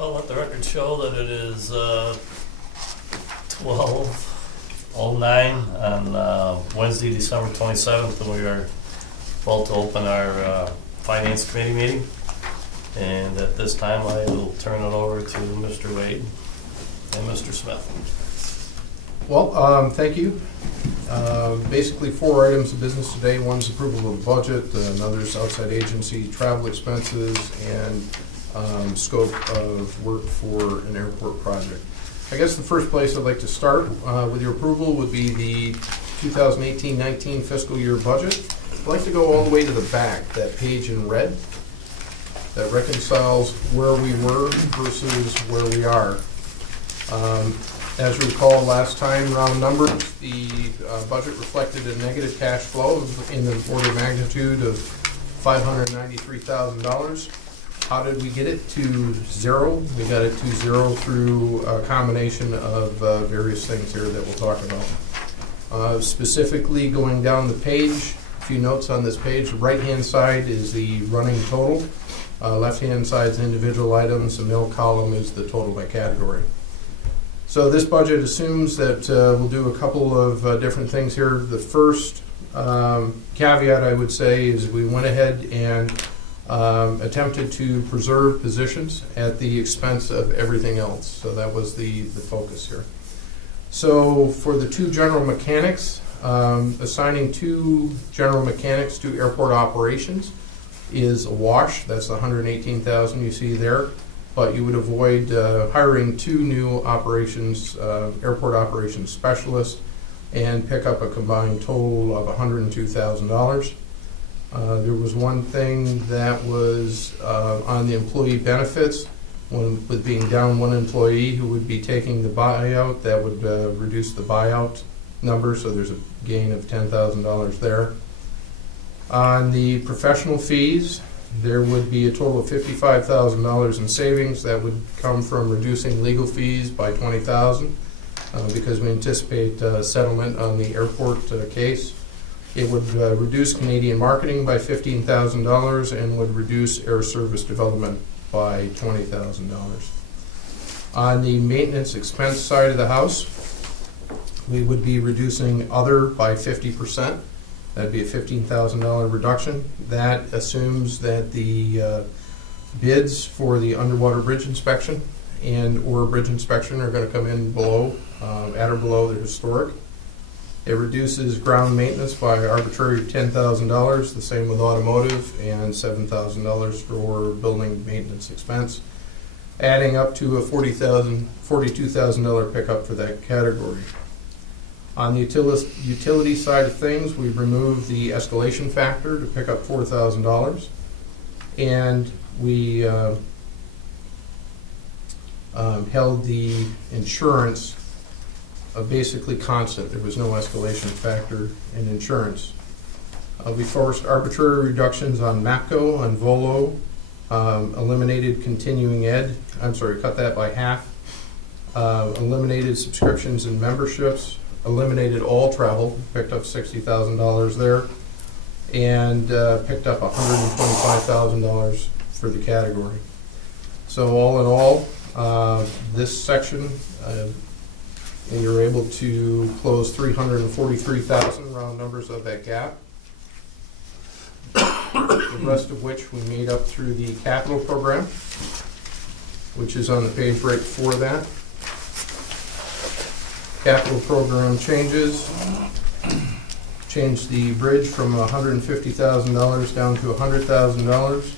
Well, let the record show that it is 12:09 on Wednesday, December 27th, and we are about to open our Finance Committee meeting. And at this time, I will turn it over to Mr. Wade and Mr. Smith. Well, thank you. Basically, 4 items of business today. One's approval of the budget, another's outside agency travel expenses, and scope of work for an airport project. I guess the first place I'd like to start with your approval would be the 2018-19 fiscal year budget. I'd like to go all the way to the back, that page in red, that reconciles where we were versus where we are. As you recall, last time, round numbers, the budget reflected a negative cash flow in the order of magnitude of $593,000. How did we get it to zero? We got it to zero through a combination of various things here that we'll talk about. Specifically, going down the page, a few notes on this page. The right-hand side is the running total. Left-hand side is individual items. The middle column is the total by category. So this budget assumes that we'll do a couple of different things here. The first caveat I would say is we went ahead and attempted to preserve positions at the expense of everything else. So that was the focus here. So for the 2 general mechanics, assigning 2 general mechanics to airport operations is a wash. That's the $118,000 you see there. But you would avoid hiring 2 new operations, airport operations specialists, and pick up a combined total of $102,000. There was one thing that was on the employee benefits, with being down 1 employee who would be taking the buyout, that would reduce the buyout number, so there's a gain of $10,000 there. On the professional fees, there would be a total of $55,000 in savings. That would come from reducing legal fees by $20,000 because we anticipate settlement on the airport case. It would reduce Canadian marketing by $15,000 and would reduce air service development by $20,000. On the maintenance expense side of the house, we would be reducing other by 50%. That'd be a $15,000 reduction. That assumes that the bids for the underwater bridge inspection or bridge inspection are going to come in below, at or below the historic. It reduces ground maintenance by arbitrary $10,000, the same with automotive, and $7,000 for building maintenance expense, adding up to a $42,000 pickup for that category. On the utility side of things, we've removed the escalation factor to pick up $4,000, and we held the insurance basically constant. There was no escalation factor in insurance. We forced arbitrary reductions on MAPCO, on VOLO, eliminated continuing ed, cut that by half, eliminated subscriptions and memberships, eliminated all travel, picked up $60,000 there, and picked up $125,000 for the category. So all in all, this section, you're able to close $343,000, round numbers of that gap. The rest of which we made up through the capital program, which is on the page right before that. Capital program changes. Changed the bridge from $150,000 down to $100,000.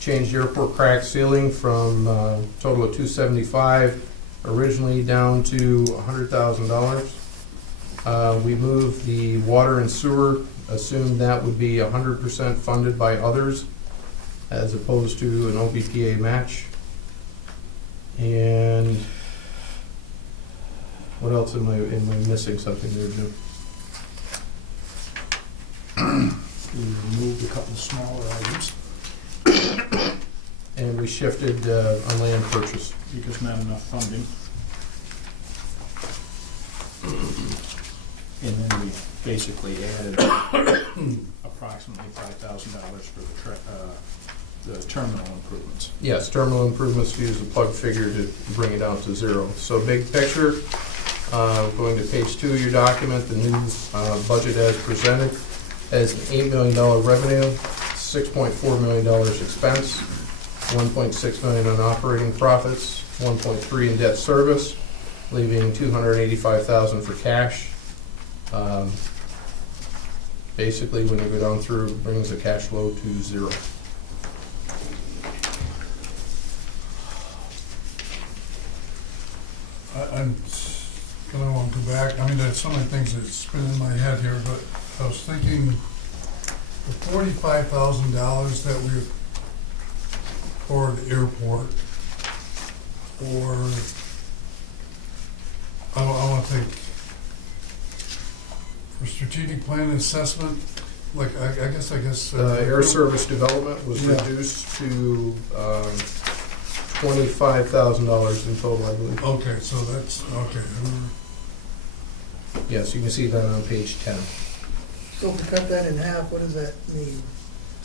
Changed the airport crack ceiling from a total of $275,000 originally down to $100,000. We moved the water and sewer, assumed that would be 100% funded by others as opposed to an OBPA match. And what else am I missing something there, Jim? We removed a couple of smaller items. And we shifted on land purchase. Because not enough funding. And then we basically added approximately $5,000 for the the terminal improvements. Yes, terminal improvements, to use the plug figure to bring it down to zero. So big picture, going to page 2 of your document, the new budget as presented has an $8 million revenue, $6.4 million expense, $1.6 million on operating profits, $1.3 million in debt service, leaving $285,000 for cash. Basically, when you go down through, it brings the cash flow to zero. I'm gonna want to go back. I mean, there's so many things that spin in my head here, but I was thinking the $45,000 that we for the airport, or I want to think for strategic plan assessment. Like I guess Air service development was reduced to $25,000 in total, I believe. Okay, so that's okay. Yes, you can see that on page 10. So if we cut that in half, what does that mean?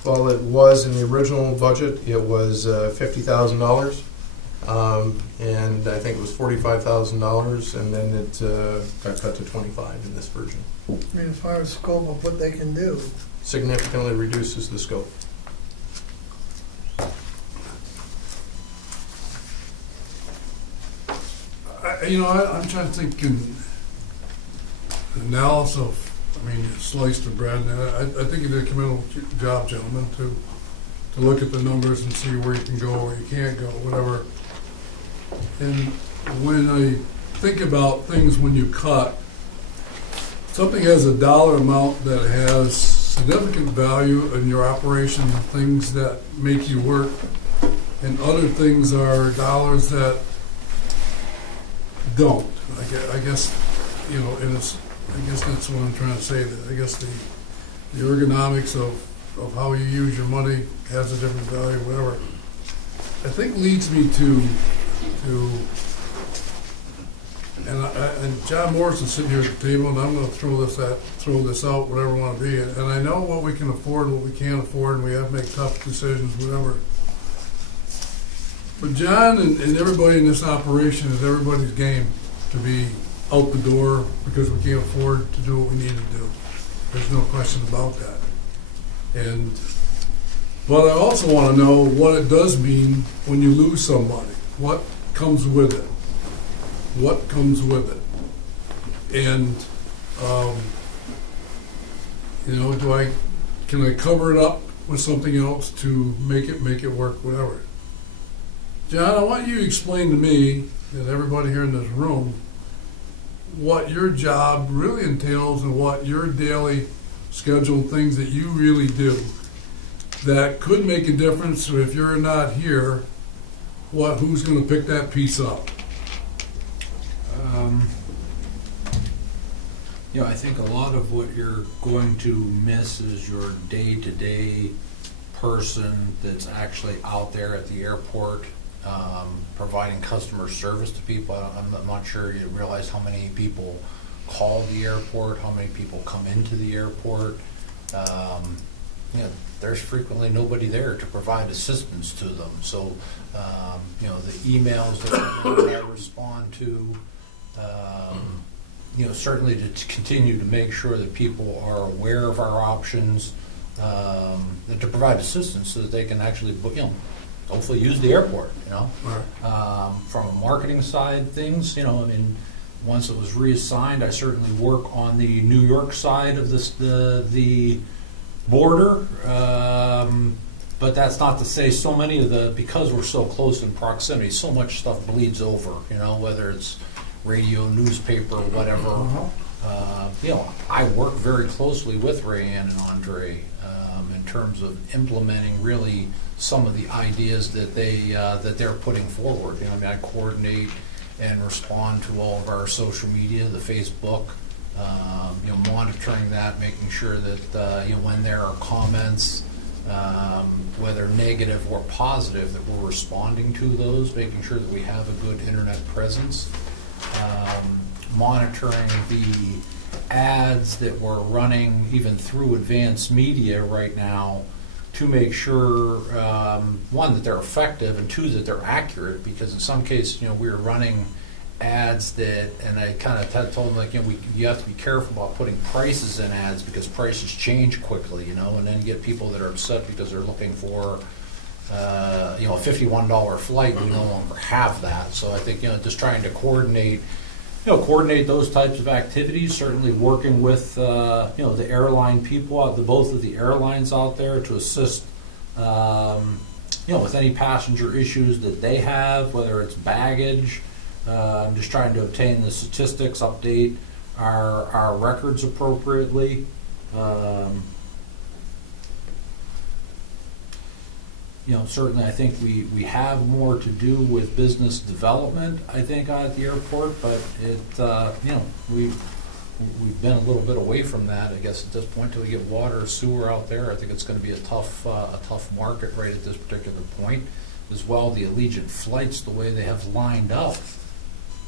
Well, it was in the original budget, it was $50,000, and I think it was $45,000, and then it got cut to $25,000 in this version. I mean, as far as scope of what they can do. Significantly reduces the scope. I'm trying to think in analysis of, I mean, slice the bread, and I think you did a commendable job, gentlemen, to look at the numbers and see where you can go, where you can't go, whatever. And when I think about things when you cut, something has a dollar amount that has significant value in your operation, things that make you work, and other things are dollars that don't. I guess, and I guess that's what I'm trying to say. That I guess the ergonomics of how you use your money has a different value, whatever. I think leads me to and John Morrison's sitting here at the table, and I'm going to throw this out, whatever I want to be. And I know what we can afford, what we can't afford, and we have to make tough decisions, whatever. But John and everybody in this operation is everybody's game to be out the door because we can't afford to do what we need to do. There's no question about that. But I also want to know what it does mean when you lose somebody. What comes with it? What comes with it? And can I cover it up with something else to make it work, whatever? John, I want you to explain to me and everybody here in this room what your job really entails and what your daily scheduled things that you really do that could make a difference. So if you're not here, who's going to pick that piece up? I think a lot of what you're going to miss is your day-to-day person that's actually out there at the airport providing customer service to people. I'm not sure you realize how many people call the airport, how many people come into the airport. There's frequently nobody there to provide assistance to them. So, the emails that I respond to, certainly to continue to make sure that people are aware of our options, to provide assistance so that they can actually, hopefully use the airport. Right. From a marketing side, things, once it was reassigned, I certainly work on the New York side of the border. But that's not to say so many of because we're so close in proximity, so much stuff bleeds over, whether it's radio, newspaper, whatever. I work very closely with Rayanne and Andre in terms of implementing really some of the ideas that they're putting forward. I coordinate and respond to all of our social media, the Facebook, monitoring that, making sure that when there are comments, whether negative or positive, that we're responding to those, making sure that we have a good internet presence, monitoring the ads that we're running even through advanced media right now to make sure, one, that they're effective, and two, that they're accurate, because in some cases, we were running ads that, and I kind of told them, like, you have to be careful about putting prices in ads because prices change quickly, and then you get people that are upset because they're looking for, a $51 flight. We no longer have that. So I think, just trying to coordinate those types of activities, certainly working with, the airline people, both of the airlines out there to assist, with any passenger issues that they have, whether it's baggage. I'm just trying to obtain the statistics, update our records appropriately. Certainly I think we have more to do with business development, I think, at the airport, but we've been a little bit away from that, I guess, at this point, till we get water, sewer out there. I think it's going to be a tough market right at this particular point. As well, the Allegiant flights, the way they have lined up,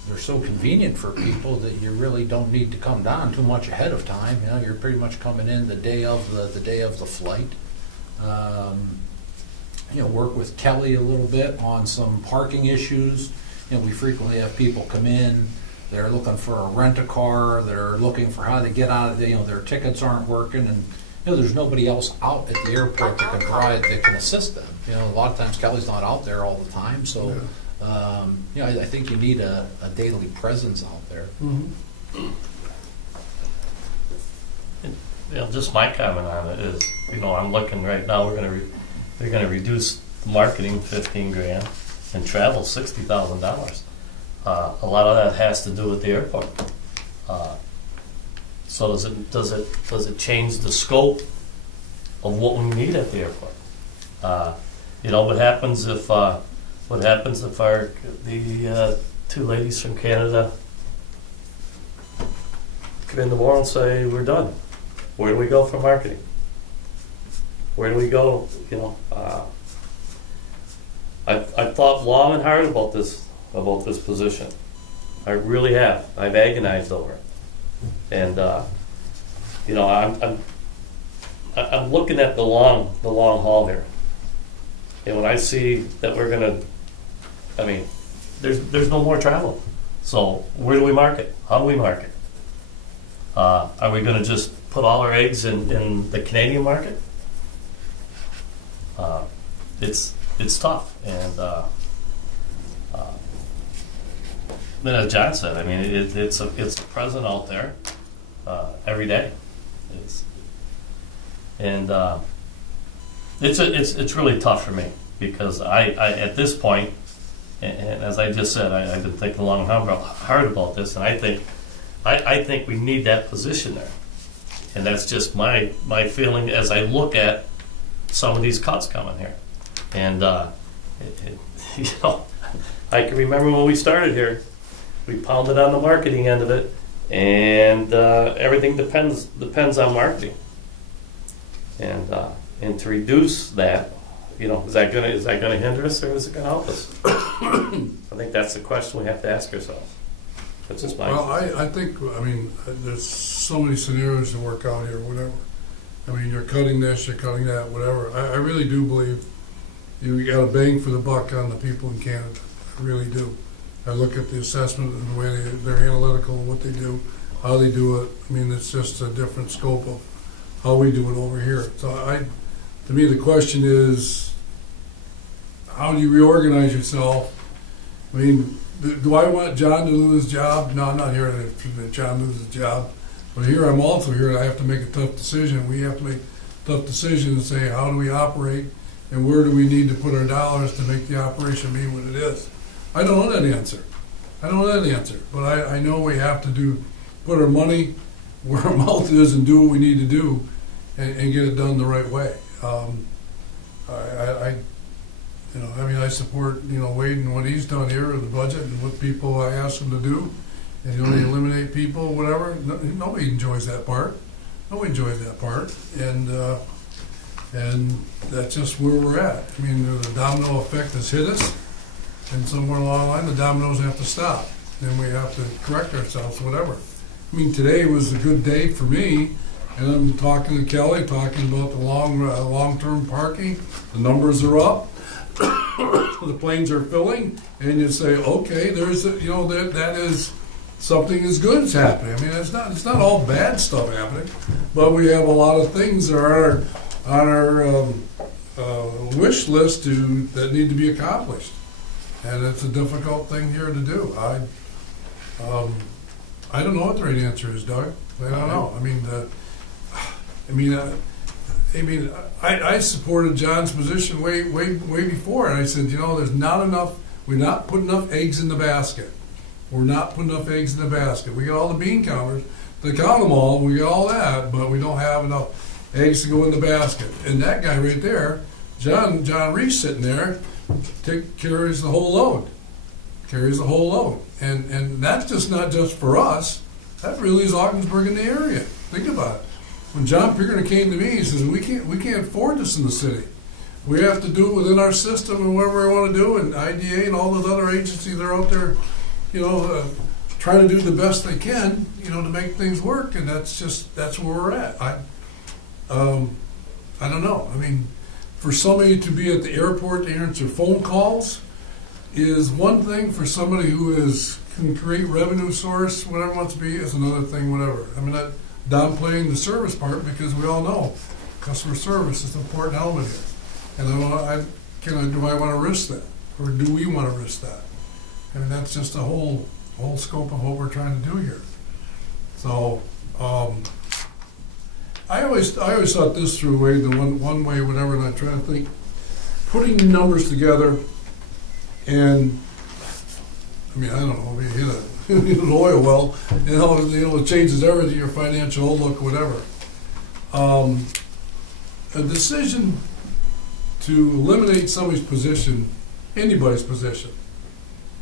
they're so convenient for people that you really don't need to come down too much ahead of time. You're pretty much coming in the day of the flight. Work with Kelly a little bit on some parking issues. We frequently have people come in, they're looking for a rent-a-car, they're looking for how to get out of their tickets aren't working, and there's nobody else out at the airport that can assist them. A lot of times Kelly's not out there all the time, so I think you need a daily presence out there. Mm-hmm. Just my comment on it is, I'm looking right now. They're going to reduce marketing $15,000 and travel $60,000. A lot of that has to do with the airport. So does it change the scope of what we need at the airport? What happens if the two ladies from Canada come in tomorrow and say we're done? Where do we go for marketing? Where do we go? I've thought long and hard about this position. I really have. I've agonized over it, and I'm looking at the long haul here. And when I see that we're gonna, there's no more travel. So where do we market? How do we market? Are we going to just put all our eggs in the Canadian market? It's tough, and then as John said, it's present out there every day. It's really tough for me because I at this point, and as I just said, I've been thinking long and hard about this, and I think we need that position there, and that's just my feeling as I look at some of these cuts coming here, and I can remember when we started here, we pounded on the marketing end of it, and everything depends on marketing, and to reduce that, is that gonna hinder us or is it gonna help us? I think that's the question we have to ask ourselves. That's just my. Well, I think there's so many scenarios to work out here. Whatever. You're cutting this, you're cutting that, whatever. I really do believe you got a bang for the buck on the people in Canada. I really do. I look at the assessment and the way they're analytical and what they do, how they do it. It's just a different scope of how we do it over here. So to me, the question is, how do you reorganize yourself? Do I want John to lose his job? No, I'm not here that John loses his job. But here, I'm also here, and I have to make a tough decision. We have to make tough decisions and say, how do we operate, and where do we need to put our dollars to make the operation be what it is? I don't know that answer. But I know we have to put our money where our mouth is and do what we need to do and get it done the right way. I support Wade and what he's done here with the budget and what people I ask him to do, and they eliminate people, whatever. Nobody enjoys that part. And that's just where we're at. The domino effect has hit us, and somewhere along the line, the dominoes have to stop. Then we have to correct ourselves, whatever. Today was a good day for me and I'm talking to Kelly, talking about the long-term parking. The numbers are up. The planes are filling, and you say, okay, there's that is something as good as happening. I mean, it's not all bad stuff happening, but we have a lot of things that are on our wish list that need to be accomplished, and it's a difficult thing here to do. I don't know what the right answer is, Doug. I don't know. I supported John's position way before, and I said, there's not enough. We're not putting enough eggs in the basket. We're not putting enough eggs in the basket. We got all the bean counters to count them all. We got all that, but we don't have enough eggs to go in the basket. And that guy right there, John Reese, sitting there, carries the whole load. Carries the whole load, and that's just not just for us. That really is Ogdensburg in the area. Think about it. When John Pickering came to me, he says, we can't afford this in the city. We have to do it within our system and whatever we want to do, and IDA and all those other agencies are out there, trying to do the best they can, to make things work, and that's where we're at. I don't know. I mean, for somebody to be at the airport to answer phone calls is one thing. For somebody who can create revenue source, whatever it wants to be, is another thing, whatever. I mean, not downplaying the service part, because we all know customer service is an important element here. And do I want to risk that? Or do we want to risk that? I mean, that's just the whole scope of what we're trying to do here. So, I always thought this through one way, whatever, and I try to think, putting numbers together, and I mean, I don't know, you hit an oil well, it changes everything, your financial outlook, whatever. A decision to eliminate somebody's position, anybody's position,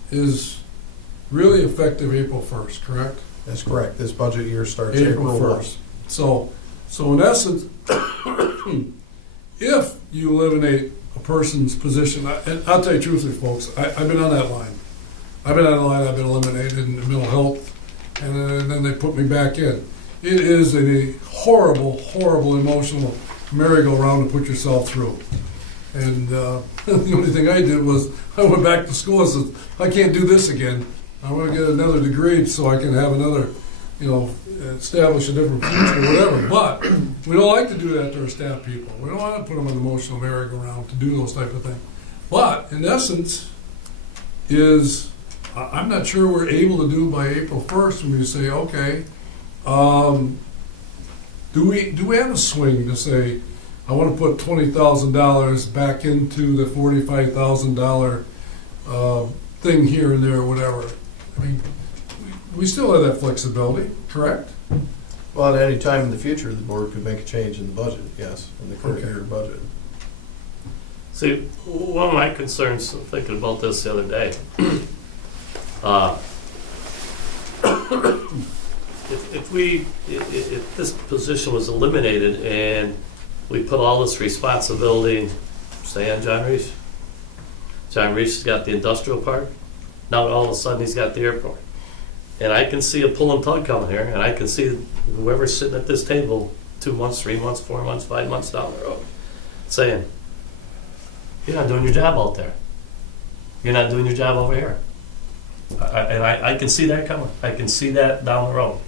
is really effective April 1st, correct? That's correct. This budget year starts April 1st. So in essence, if you eliminate a person's position, and I'll tell you truthfully, folks, I've been on that line. I've been eliminated in mental health, and then they put me back in. It is a horrible, horrible emotional merry-go-round to put yourself through. And the only thing I did was I went back to school and said, I can't do this again. I want to get another degree so I can have another, establish a different future or whatever. But we don't like to do that to our staff people. We don't want to put them on the emotional merry-go-round to do those type of things. But in essence, I'm not sure we're able to do by April 1st when we say, okay, do we have a swing to say, I want to put $20,000 back into the $45,000 thing here and there or whatever. I mean, we still have that flexibility, correct? Well, at any time in the future, the board could make a change in the budget, yes, in the current year budget. See, one of my concerns, thinking about this the other day, if this position was eliminated and we put all this responsibility, say, on John Reese. John Reese has got the industrial park. Now all of a sudden he's got the airport. And I can see a pull and tug coming here, and I can see whoever's sitting at this table 2 months, 3 months, 4 months, 5 months down the road saying, you're not doing your job out there. You're not doing your job over here. I can see that coming. I can see that down the road.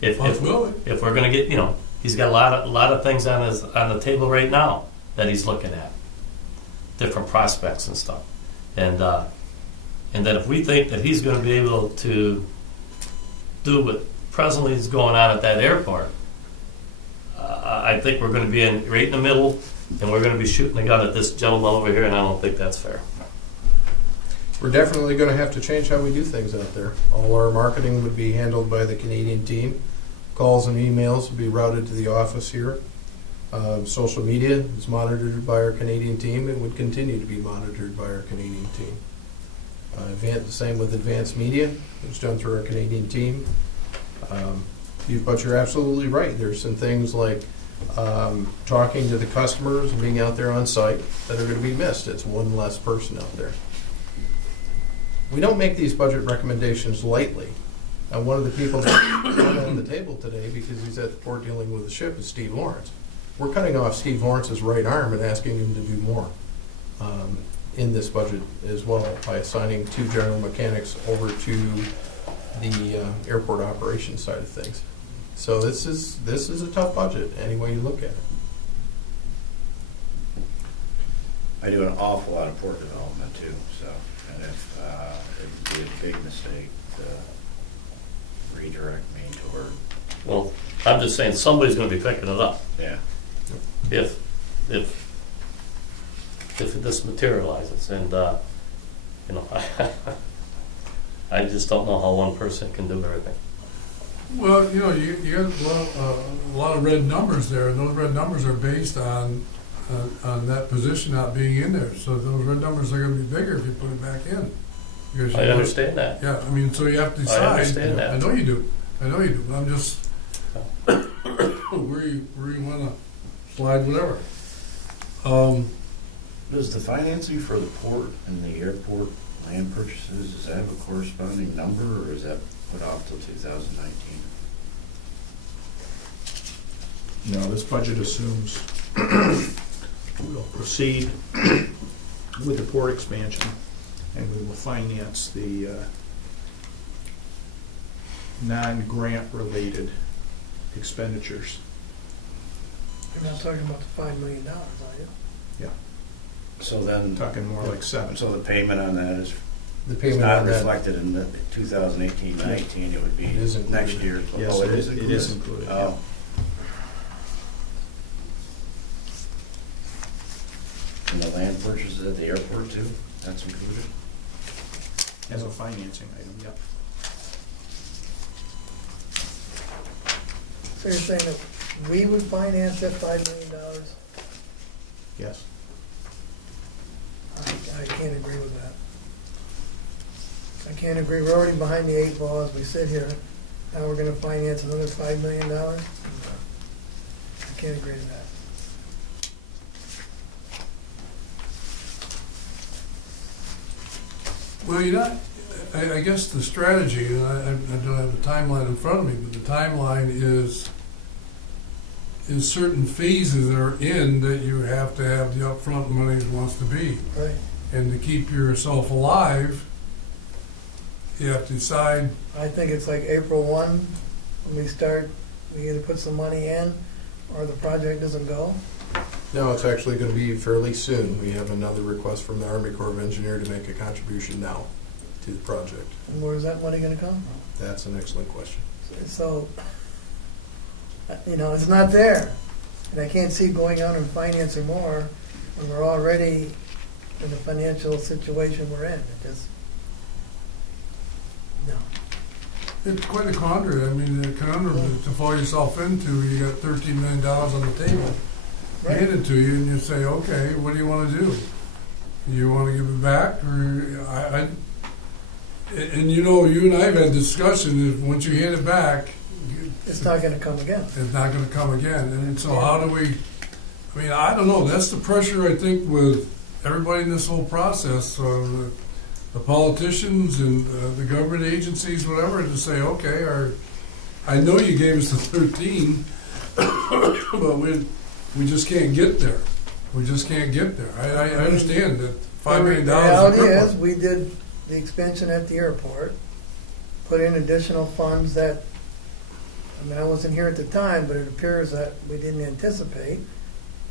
If we're going to get, he's got a lot of things on the table right now that he's looking at, different prospects and stuff, and that if we think that he's going to be able to do what presently is going on at that airport, I think we're going to be right in the middle, and we're going to be shooting the gun at this gentleman over here, and I don't think that's fair. We're definitely going to have to change how we do things out there. All our marketing would be handled by the Canadian team. Calls and emails would be routed to the office here. Social media is monitored by our Canadian team and would continue to be monitored by our Canadian team. The same with advanced media. It's done through our Canadian team. But you're absolutely right. There's some things like talking to the customers and being out there on site that are going to be missed. It's one less person out there. We don't make these budget recommendations lightly. And one of the people that come on the table today, because he's at the port dealing with the ship, is Steve Lawrence. We're cutting off Steve Lawrence's right arm and asking him to do more in this budget as well by assigning 2 general mechanics over to the airport operations side of things. So this is a tough budget any way you look at it. I do an awful lot of port development too, so, and if, it'd be a big mistake to redirect me toward, Well, I'm just saying, somebody's gonna be picking it up yeah. if this materializes, and, you know, I just don't know how one person can do everything. Well, you know, you got a lot of red numbers there, and those red numbers are based on that position not being in there. So those red numbers are going to be bigger if you put it back in. Because I understand that. Yeah, I mean, so you have to decide. I understand that. I know you do. But I'm just where you want to slide, whatever. Does the financing for the port and the airport land purchases, does that have a corresponding number, or is that put off till 2019? No, this budget assumes we'll proceed with the port expansion, and we will finance the non-grant related expenditures. You're not talking about the $5 million, are you? Yeah, So then, I'm talking more like 7. so the payment on that is The it's payment not on that, reflected in the 2018-19, it would be It is included. next year. Yes, Oh, it is it is included. Yeah. Oh. And the land purchases at the airport too, that's included? As a financing item, yep. So you're saying that we would finance that $5 million? Yes. I can't agree with that. I can't agree. We're already behind the 8 ball as we sit here. Now we're gonna finance another $5 million? I can't agree to that. Well, you're not, I guess the strategy, and I don't have the timeline in front of me, but the timeline is certain phases that are in that you have to have the upfront money that wants to be. Right. And to keep yourself alive, you have to decide. I think it's like April 1, when we start, we either put some money in or the project doesn't go. no, it's actually going to be fairly soon. We have another request from the Army Corps of Engineers to make a contribution now to the project. And where's that money gonna come from? That's an excellent question. So, you know, it's not there. And I can't see going out and financing more when we're already in the financial situation we're in. It just, no. It's quite a conundrum. I mean, a conundrum to fall yourself into. You got $13 million on the table, Right. handed to you, and you say, okay, what do you want to do? You want to give it back, or and you know, you and I have had discussion. If once you hand it back, It's not gonna come again. it's not going to come again. And so, how do we? I mean, I don't know. That's the pressure I think with everybody in this whole process. The politicians and the government agencies, whatever, to say, okay, I know you gave us the 13, but we just can't get there. We just can't get there. I understand that $5 million The is a reality quick is, one. we did the expansion at the airport, put in additional funds that, I mean, I wasn't here at the time, but it appears that we didn't anticipate,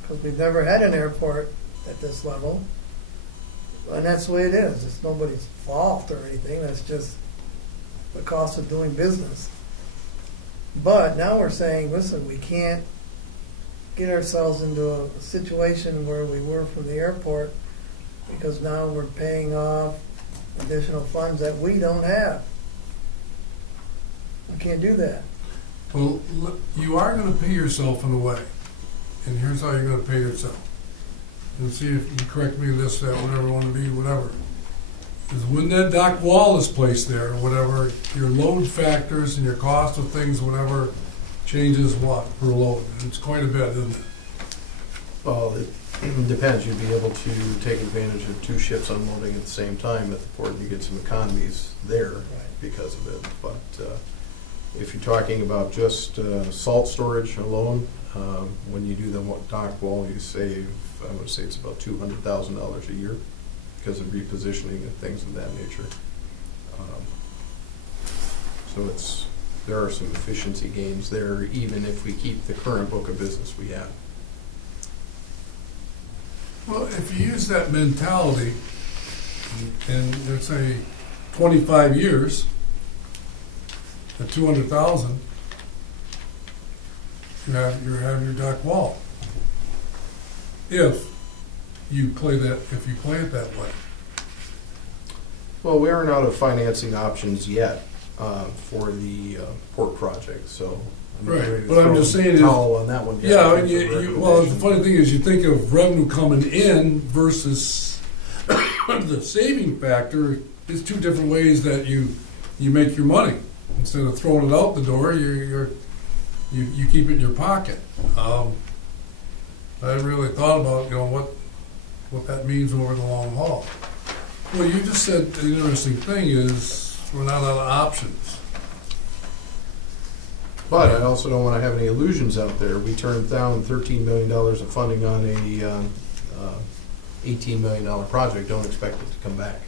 because we've never had an airport at this level. And that's the way it is. It's nobody's fault or anything. That's just the cost of doing business. But now we're saying, listen, we can't get ourselves into a situation where we were from the airport, because now we're paying off additional funds that we don't have. We can't do that. Well, you are going to pay yourself in a way, and here's how you're going to pay yourself. And see if you can correct me this, that, whatever you want to be, whatever. Is when that dock wall is placed there, or whatever, your load factors and your cost of things, whatever, changes what per load. And it's quite a bit, isn't it? Well, Depends, you'd be able to take advantage of two ships unloading at the same time at the port, and you get some economies there because of it. But if you're talking about just salt storage alone, when you do the dock wall, you save, I would say it's about $200,000 a year because of repositioning and things of that nature. So there are some efficiency gains there, even if we keep the current book of business we have. Well, if you use that mentality, and let's say 25 years, at 200,000, you have your dock wall. If you play it that way. Well, we aren't out of financing options yet for the port project, so. I'm not ready Right, to but I'm throw just the saying is, towel on that one yet. yeah, That's a well, the recommendation. funny thing is you think of revenue coming in versus the saving factor is two different ways that you make your money. Instead of throwing it out the door, you keep it in your pocket. I really thought about what that means over the long haul. Well, you just said the interesting thing is we're not out of options. But I also don't want to have any illusions out there. We turned down $13 million of funding on a $18 million project. Don't expect it to come back.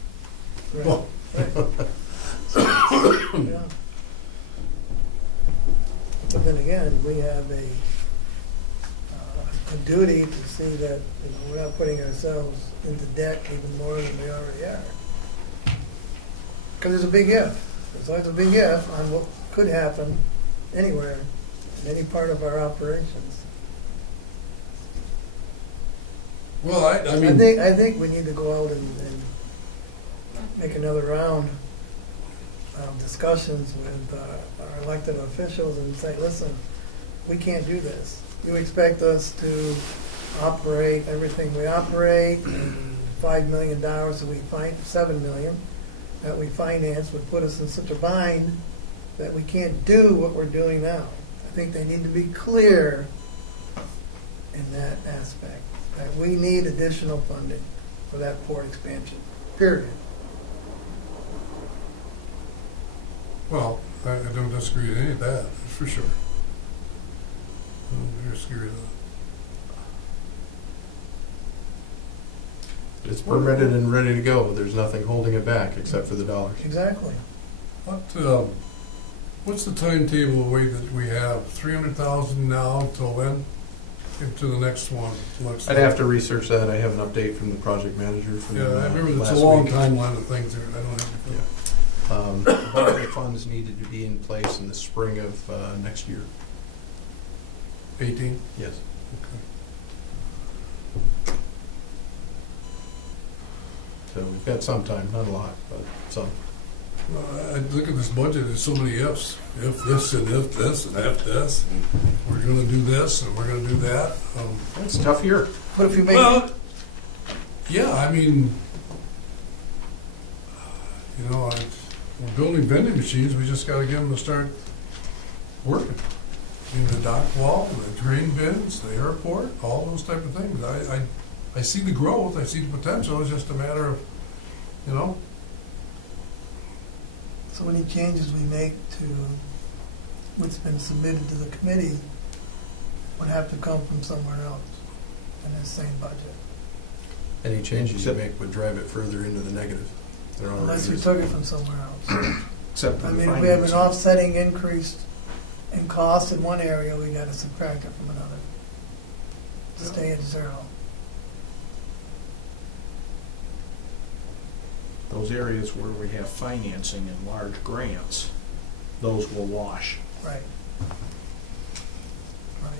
Right. Well, Yeah. But then again, we have a duty to see that we're not putting ourselves into debt even more than we already are. Because there's a big if. There's always a big if on what could happen anywhere, in any part of our operations. well, I mean, I think we need to go out and make another round of discussions with our elected officials and say, listen, we can't do this. You expect us to operate everything we operate, and $5 million that we $7 million that we finance would put us in such a bind that we can't do what we're doing now. I think they need to be clear in that aspect, that we need additional funding for that port expansion, period. well, I don't disagree with any of that, that's for sure. I don't disagree with that. It's permitted and ready to go. There's nothing holding it back except for the dollars. Exactly. What's the timetable way that we have? 300,000 now till when? Into the next one. I'd have to research that. I have an update from the project manager from Yeah, I remember it's last a long week. timeline of things there. I don't have. All of the funds needed to be in place in the spring of next year. 18. Yes. Okay. So we've got some time, not a lot, but some. Well, I look at this budget. There's so many ifs. If this and if this and if this. And we're going to do this and we're going to do that. It's a tough year. But if you make Well, yeah, I mean, we're building vending machines. We just got to get them to start working. The dock wall, the drain bins, the airport, all those type of things. I see the growth. I see the potential. It's just a matter of, so many changes we make to what's been submitted to the committee would have to come from somewhere else in this same budget. Any changes you make would drive it further into the negative. There already Unless we is. took it from somewhere else. Except for I the mean, if we have an financing. offsetting increase in cost in one area, we gotta subtract it from another to stay at zero. Those areas where we have financing and large grants, those will wash. Right. Right.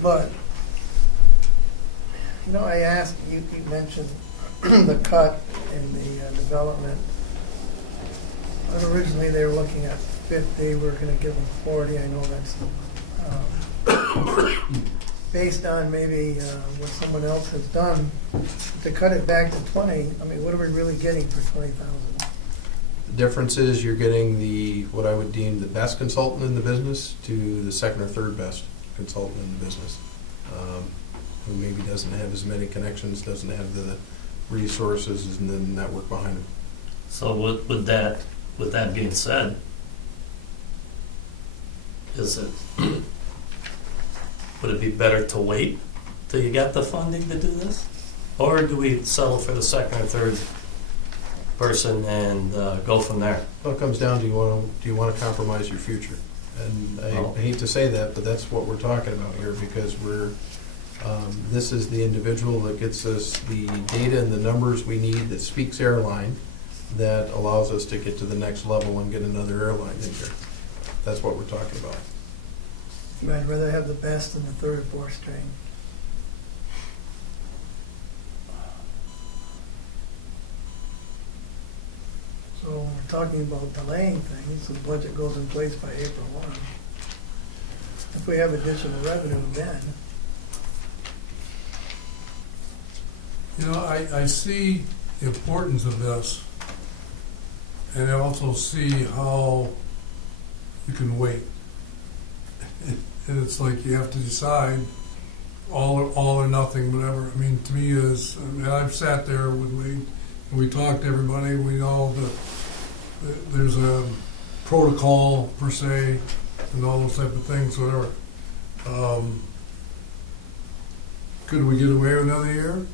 But, I asked, you mentioned the cut in the development. But originally they were looking at 50, we're gonna give them 40, I know that's based on maybe what someone else has done. To cut it back to 20, I mean, what are we really getting for 20,000? The difference is you're getting what I would deem the best consultant in the business to the second or third best consultant in the business. who maybe doesn't have as many connections, doesn't have the resources and the network behind him. So with that being said, would it be better to wait till you got the funding to do this? Or do we settle for the second or third person and go from there? Well, it comes down to, do you want to compromise your future? And I hate to say that, but that's what we're talking about here, because this is the individual that gets us the data and the numbers we need, that speaks airline, that allows us to get to the next level and get another airline in here. That's what we're talking about. I'd rather have the best than the third or fourth string. So when we're talking about delaying things, the budget goes in place by April 1. If we have additional revenue then, You know, I see the importance of this, and I also see how you can wait. And it's like you have to decide all or nothing, whatever. I mean, to me I've sat there with Wade, and we talked to everybody. We know that there's a protocol per se, and all those type of things, whatever. Could we get away with another year?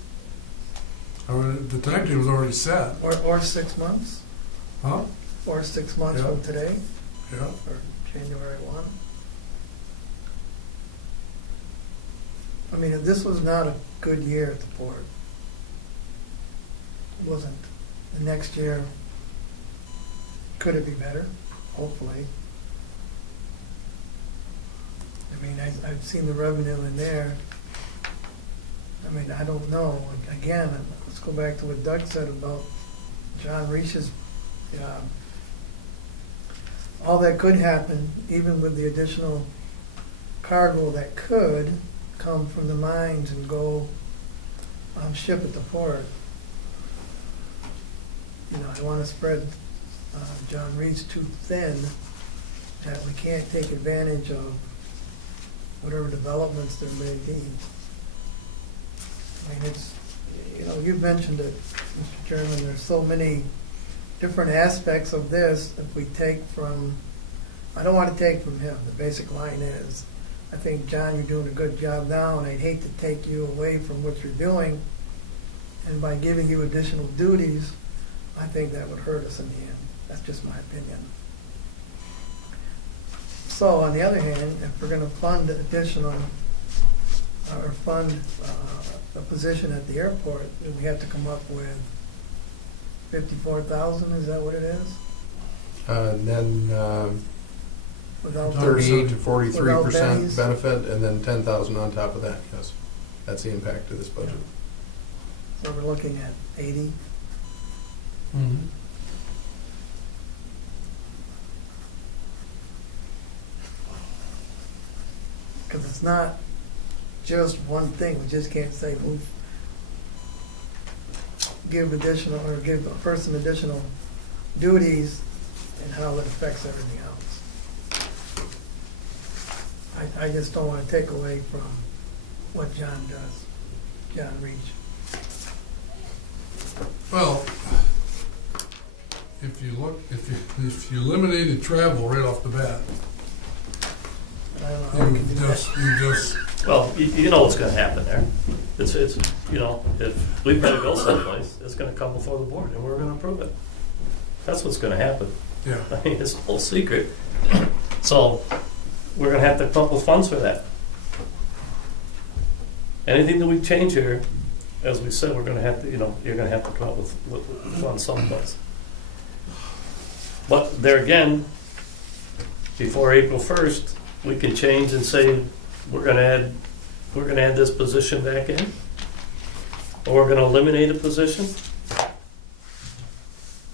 Or the timetable's already set. or 6 months, Huh? or 6 months Yeah. from today, Yeah. or January 1. I mean, if this was not a good year at the port, it wasn't. The next year, could it be better? Hopefully. I mean, I've seen the revenue in there. I mean, I don't know. Again, let's go back to what Doug said about John Reach's. All that could happen, even with the additional cargo that could come from the mines and go on ship at the port. I don't want to spread John Reach too thin, that we can't take advantage of whatever developments there may be. I mean, you've mentioned it, Mr. Chairman, there's so many different aspects of this that we take from, I don't want to take from him. The basic line is, I think, John, you're doing a good job now, and I'd hate to take you away from what you're doing, and by giving you additional duties, I think that would hurt us in the end. That's just my opinion. So, on the other hand, if we're going to fund additional, or fund a position at the airport, then we have to come up with 54,000. Is that what it is? And then Without 38 to 43% bennies? benefit, and then 10,000 on top of that. Yes, that's the impact of this budget. So we're looking at 80. Mm-hmm. Because it's not just one thing. We just can't say give additional, or give a person additional duties and how it affects everything else. I just don't want to take away from what John does, John Reach. Well, if you eliminated travel right off the bat, I don't know how we can do that. you just Well, you know what's going to happen there. It's if we've got to go someplace, it's going to come before the board, and we're going to approve it. That's what's going to happen. yeah. I mean, it's a whole secret. So we're going to have to come up with funds for that. Anything that we change here, as we said, we're going to have to, you're going to have to come up with funds someplace. But there again, before April 1st, we can change and say we're going to add this position back in, or we're going to eliminate a position.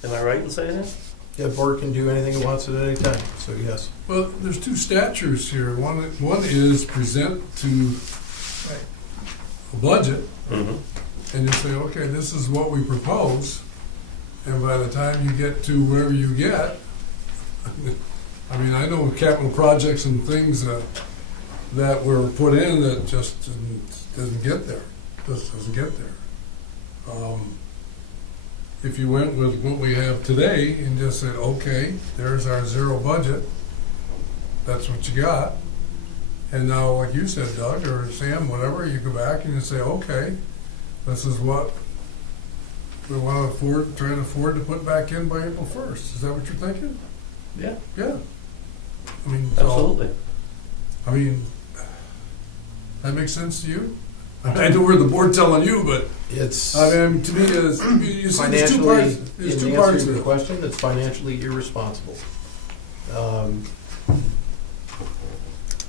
Am I right in saying that? Yeah, the board can do anything it wants at any time, so yes. Well, there's two statutes here. One is present to Right. a budget, Mm-hmm. and you say, okay, this is what we propose, and by the time you get to wherever you get, I mean, I know capital projects and things that were put in that just doesn't get there. Just doesn't get there. If you went with what we have today and just said, okay, there's our zero budget, that's what you got. And now, like you said, Doug, or Sam, whatever, you go back and you say, okay, this is what we want to try to afford to put back in by April 1st. Is that what you're thinking? Yeah, Yeah. I mean, absolutely. I mean, that makes sense to you? I know we're the board telling you, but It's I mean, to me, you see, there's two financially, parts. in There's two the parts answer to to the it. question, it's financially irresponsible.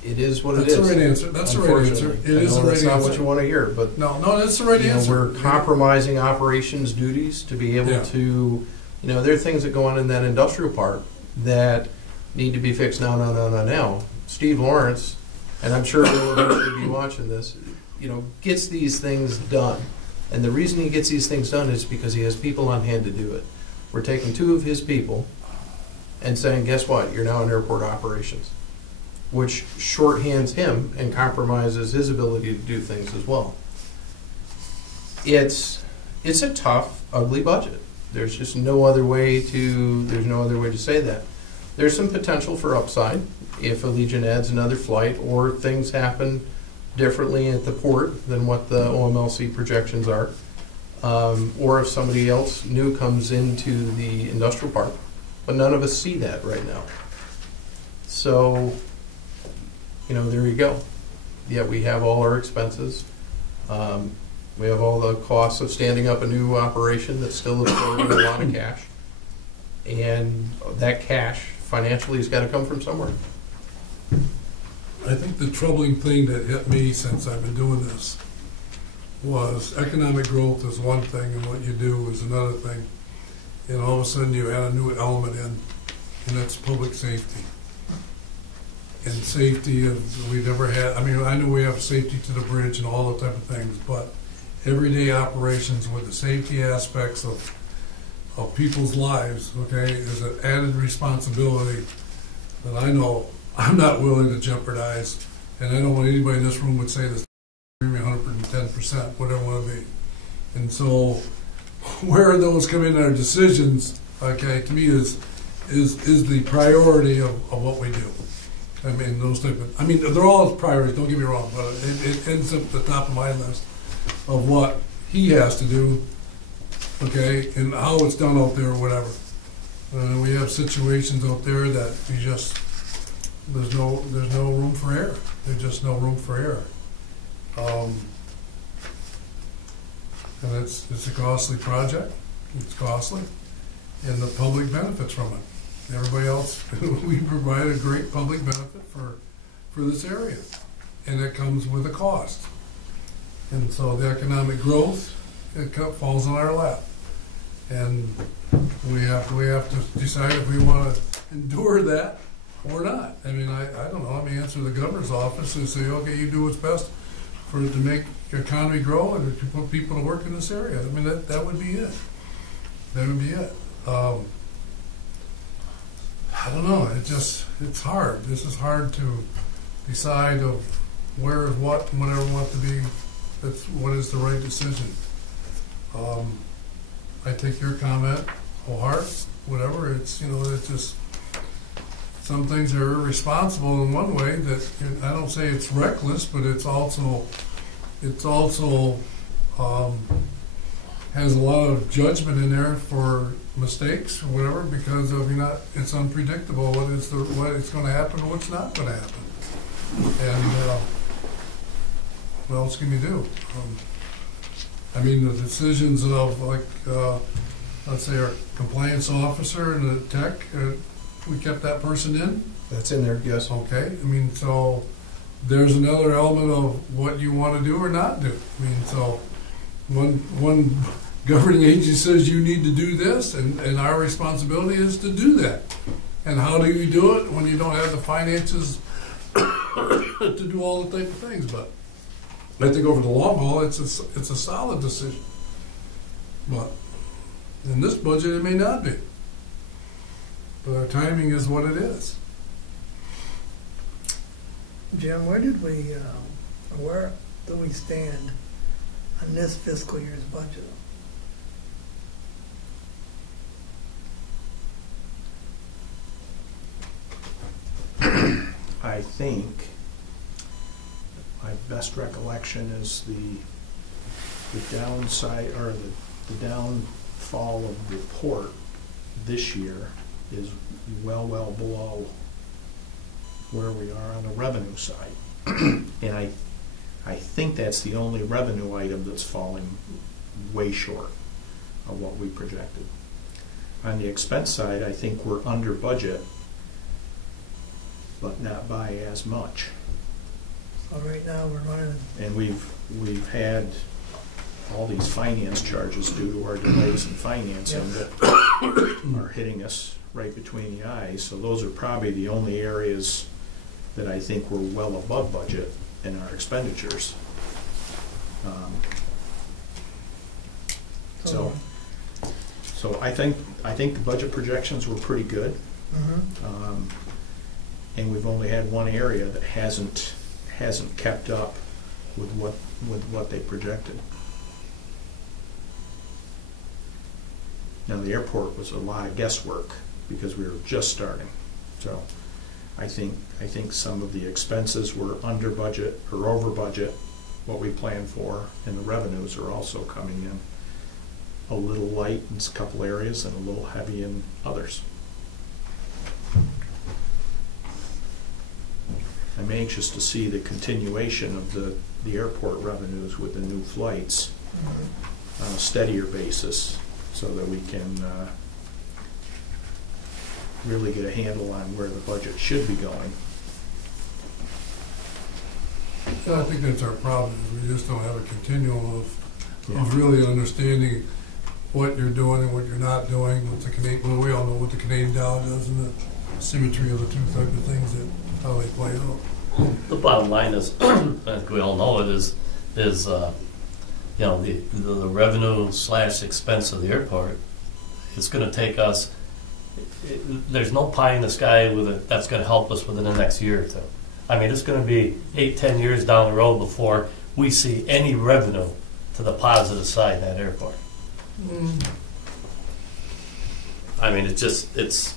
It is what it That's is. the right answer. That's the right answer. Unfortunately. It is I know the right that's not answer. what you want to hear, but No, that's the right you know, answer. we're compromising operations duties to be able Yeah. to, there are things that go on in that industrial park that need to be fixed now. Steve Lawrence, and I'm sure he'll eventually be watching this, gets these things done. And the reason he gets these things done is because he has people on hand to do it. We're taking two of his people and saying, guess what? You're now in airport operations, which shorthands him and compromises his ability to do things as well. It's a tough, ugly budget. There's just no other way to say that. There's some potential for upside if Allegiant adds another flight or things happen differently at the port than what the OMLC projections are, or if somebody else new comes into the industrial park. But none of us see that right now. So, there you go. Yeah, we have all our expenses. We have all the costs of standing up a new operation that's still absorbing a lot of cash. And that cash financially has got to come from somewhere. I think the troubling thing that hit me since I've been doing this was economic growth is one thing and what you do is another thing. And all of a sudden you add a new element in, and that's public safety. And safety, we've never had, I know we have safety to the bridge and all those type of things, but everyday operations with the safety aspects of people's lives, okay, is an added responsibility that I know I'm not willing to jeopardize, and I don't want anybody in this room would say this, 110%, whatever it want to be. And so, where those come in our decisions, okay, to me is the priority of what we do. Those type of, they're all priorities, don't get me wrong, but it ends up at the top of my list of what he has to do, okay, and how it's done out there or whatever. We have situations out there that you just, there's no room for error. There's just no room for error. And it's a costly project. It's costly, and the public benefits from it. Everybody else, we provide a great public benefit for this area, and it comes with a cost. And so the economic growth, it falls on our lap, and we have to decide if we want to endure that or not. I don't know. Answer the governor's office and say, okay, you do what's best to make your economy grow and to put people to work in this area. That would be it. That would be it. I don't know. It's hard. This is hard to decide of where is what and whatever we want to be. That's what is the right decision. I take your comment whole heart. Whatever. It's just some things are irresponsible in one way. That I don't say it's reckless, but it's also has a lot of judgment in there for mistakes or whatever, because it's unpredictable what it's going to happen and what's not going to happen. And what else can you do? The decisions of let's say our compliance officer and the tech, we kept that person in. That's in there, yes. Okay. So there's another element of what you want to do or not do. So one governing agency says you need to do this, and our responsibility is to do that. And how do you do it when you don't have the finances to do all the type of things? But I think over the long haul, it's a solid decision. But in this budget, it may not be. But our timing is what it is. Jim, where did we, where do we stand on this fiscal year's budget? I think my best recollection is the downside, or the downfall of the port this year is well below where we are on the revenue side. And I think that's the only revenue item that's falling way short of what we projected. On the expense side, I think we're under budget, but not by as much. So right now, we're running, And we've had all these finance charges due to our delays in financing that are hitting us right between the eyes. So those are probably the only areas that I think we're well above budget in our expenditures. So I think the budget projections were pretty good. mhm. And we've only had one area that hasn't kept up with what they projected. Now, the airport was a lot of guesswork because we were just starting. So I think some of the expenses were under budget or over budget, what we planned for, and the revenues are also coming in a little light in a couple areas and a little heavy in others. I'm anxious to see the continuation of the airport revenues with the new flights Mhm. on a steadier basis so that we can really get a handle on where the budget should be going. So I think that's our problem, is we just don't have a continuum Yeah. of really understanding what you're doing and what you're not doing, what the Canadian, well, we all know what the Canadian dollar does and the symmetry of the two type of things that, how they play out. The bottom line is, I think we all know it is you know, the revenue / expense of the airport. It's going to take us. There's no pie in the sky with it that's going to help us within the next year or two. I mean, it's going to be 8-10 years down the road before we see any revenue to the positive side in that airport. I mean, it's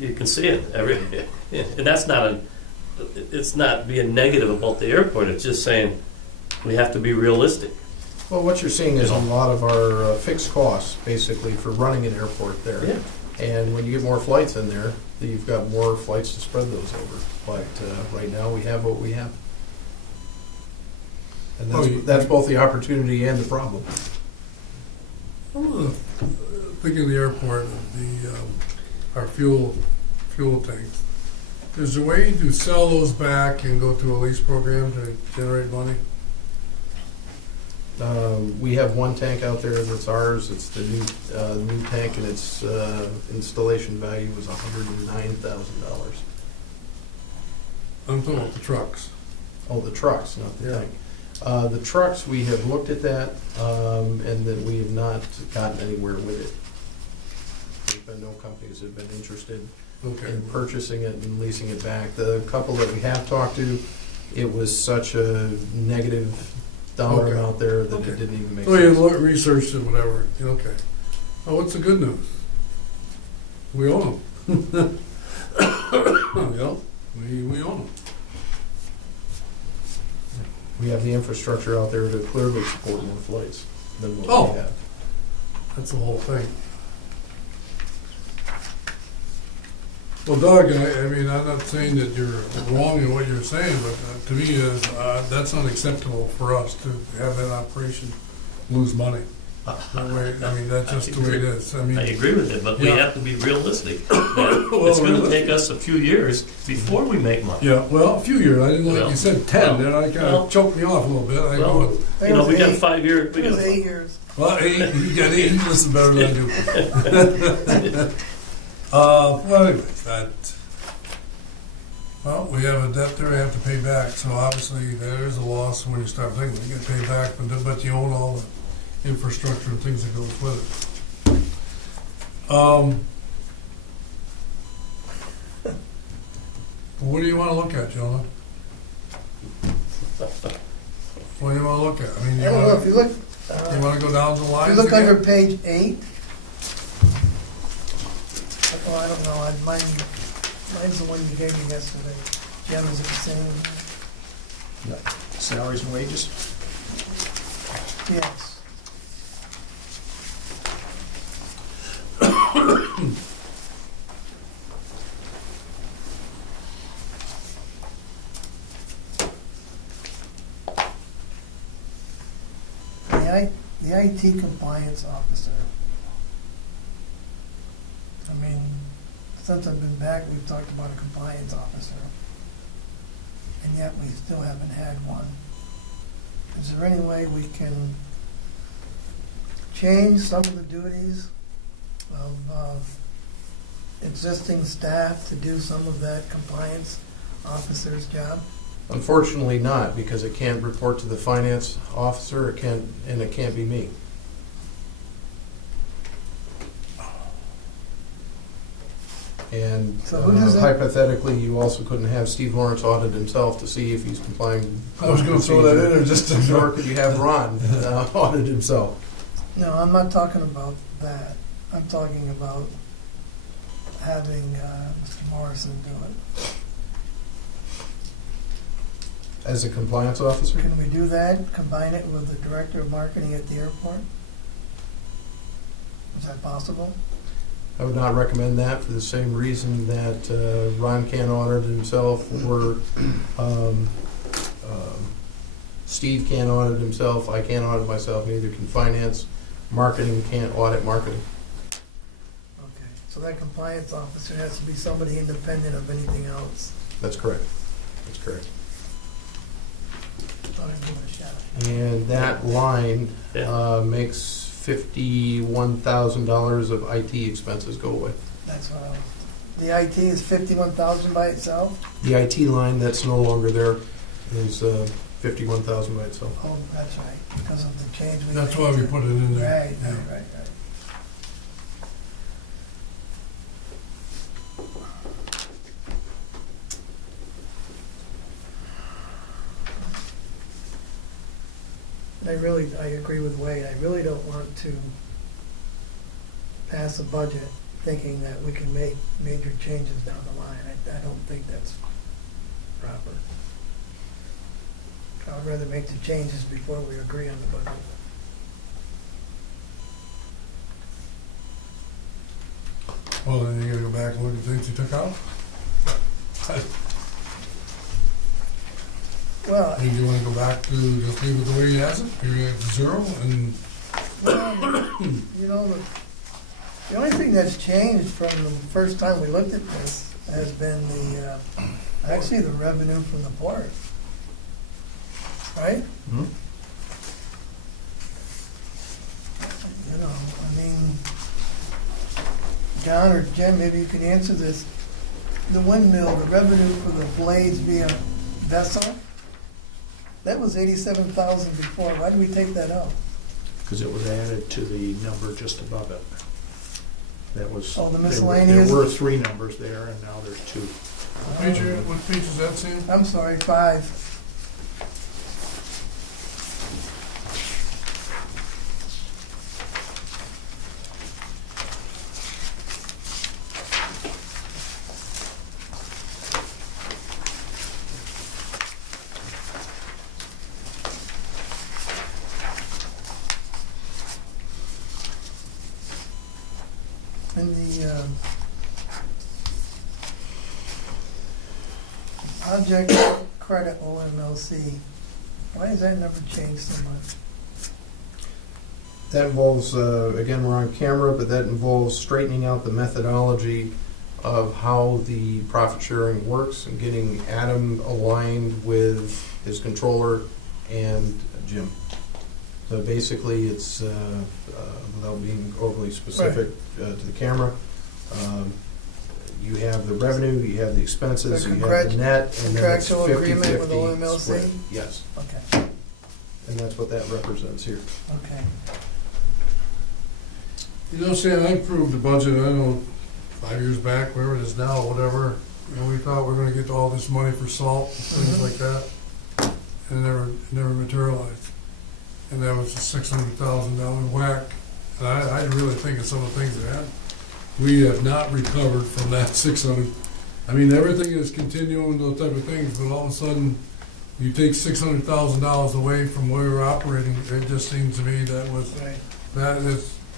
you can see it and that's not it's not being negative about the airport. It's just saying we have to be realistic. Well, what you're seeing is a lot of our fixed costs, basically, for running an airport there. Yeah. And when you get more flights in there, you've got more flights to spread those over. But right now, we have what we have. And that's both the opportunity and the problem. I'm thinking of the airport, our fuel tanks. Is there a way to sell those back and go to a lease program to generate money? We have one tank out there that's ours. It's the new tank, and its installation value was $109,000. I'm talking about the trucks. Oh, the trucks, not the Yeah. tank. The trucks, we have looked at that, and then we have not gotten anywhere with it. There's been no companies that have been interested Okay. in purchasing it and leasing it back. The couple that we have talked to, it was such a negative dollar Okay. amount there that Okay. it didn't even make So you sense. researched it, whatever. Okay. Oh, what's the good news? We own them. You know, we own them. We have the infrastructure out there to clearly support more flights than what Oh. we have. That's the whole thing. Well, Doug, I mean, I'm not saying that you're wrong in what you're saying, but to me, is that's unacceptable for us to have that operation lose money. That way, I mean, that's just the way it is. I I mean, agree with it, but we Yeah. have to be realistic. It's going to take us a few years before we make money. yeah, well, a few years. I didn't like Well, you said 10. Then I kind well, of choked me off a little bit. I well, go, You know, we got 8. 5 years. It was 8 years. well, 8. You got 8. You listen better than I do. Well, anyways, that. Well, we have a debt there we have to pay back, so obviously there is a loss when you start thinking you get paid back, but you own all the infrastructure and things that goes with it. What do you want to look at, gentlemen? What do you wanna look at? I mean, I don't know, if you look, you wanna go down the if lines you look again? under page 8, oh, I don't know, mine's the one you gave me yesterday. Jim, is it the same? Salaries and wages? Yes. The IT compliance officer. I mean, since I've been back, we've talked about a compliance officer, and yet we still haven't had one. Is there any way we can change some of the duties of existing staff to do some of that compliance officer's job? Unfortunately not, because it can't report to the finance officer, it can't be me. And So who does that- hypothetically, you also couldn't have Steve Lawrence audit himself to see if he's complying. I was gonna throw that in there just to. Nor could you have Ron audit himself. No, I'm not talking about that. I'm talking about having Mr. Morrison do it. As a compliance officer? Can we do that, combine it with the director of marketing at the airport? Is that possible? I would not recommend that for the same reason that Ron can't audit himself, or Steve can't audit himself, I can't audit myself, neither can finance. Marketing can't audit marketing. Okay, so that compliance officer has to be somebody independent of anything else. That's correct. That's correct. Thought I'd give it a shot. And that line makes $51,000 of IT expenses go away. That's what I was, the IT is 51,000 by itself? The IT line that's no longer there is 51,000 by itself. Oh, that's right, because of the change we made. That's why we put it in there. Right, Yeah. right. I agree with Wade. I really don't want to pass a budget thinking that we can make major changes down the line. I don't think that's proper. I would rather make the changes before we agree on the budget. Well, then you gotta go back and look at things you took out. Well, Do you wanna go back to just leave it the way he has it? You're at 0 and you know, the only thing that's changed from the first time we looked at this has been actually the revenue from the port. Right? Hmm? You know, I mean, John or Jim, maybe you can answer this. The windmill, the revenue for the blades via vessel, that was 87,000 before. Why did we take that out? Because it was added to the number just above it. That was. Oh, the there were- miscellaneous? There were 3 numbers there, and now there's 2. what page is that, Sam? I'm sorry, 5. And the object credit OMLC, why has that never changed so much? That involves, again, we're on camera, but that involves straightening out the methodology of how the profit sharing works and getting Adam aligned with his controller and Jim. So basically, it's, without being overly specific to the camera, you have the revenue, you have the expenses, The you have the net, and then it's contractual agreement with 50-50 OMLC? split. Yes, Okay, and that's what that represents here. okay. You know, Sam, I approved the budget, I don't know, 5 years back, wherever it is now, whatever. And we thought we were gonna get all this money for salt, and things like that. and it never materialized. And that was a $600,000 whack. And I really think of some of the things that happened. We have not recovered from that 600. I mean, everything is continuing, those type of things, but all of a sudden, you take $600,000 away from where we're operating. It just seems to me that was Right.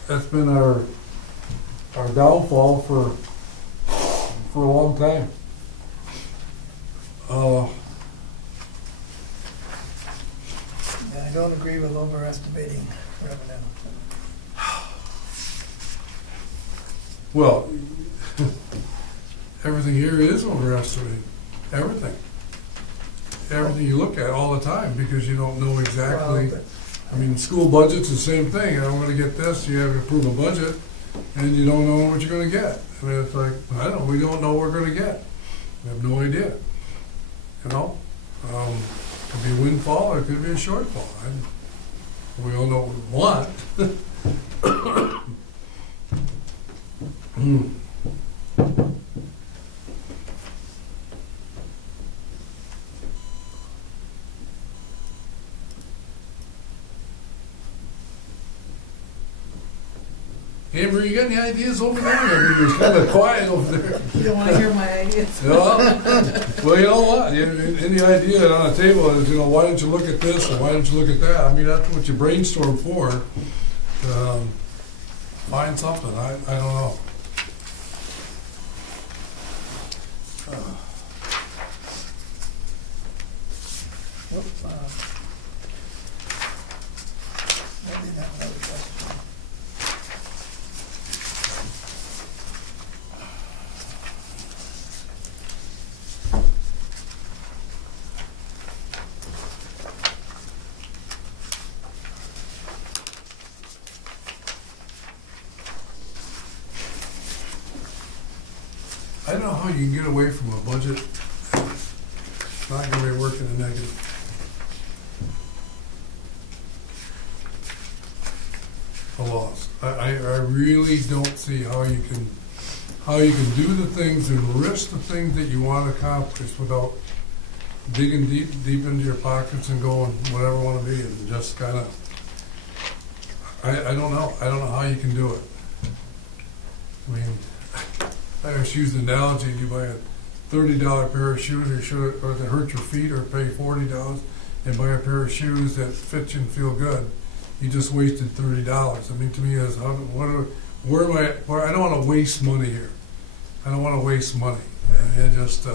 that's been our downfall for a long time. Yeah, I don't agree with overestimating revenue. Well, everything here is overestimated. Everything. Everything you look at all the time because you don't know exactly. Well, I mean, school budget's the same thing. I'm going to get this. You have to approve a budget, and you don't know what you're going to get. I mean, it's like we don't know what we're going to get. We have no idea. You know, could be a windfall or it could be a shortfall. We all know what we want. Amber, you got any ideas over there? I mean, you're kind of quiet over there. You don't want to hear my ideas? Well, you know what? Any idea on the table is, why don't you look at this or why don't you look at that? I mean, that's what you brainstorm for. Find something. I don't know. Whoops, I did have another question. I don't know how you can get away from a budget. It's not going to be working a negative. A loss. I really don't see how you can do the things and risk the things that you want to accomplish without digging deep into your pockets and going whatever I want to be and just kind of. I don't know. I don't know how you can do it. I mean, I just use the analogy: you buy a $30 pair of shoes, or that hurt your feet, or pay $40 and buy a pair of shoes that fit you and feel good. You just wasted $30. I mean, to me, is I don't want to waste money here. I don't want to waste money. And just,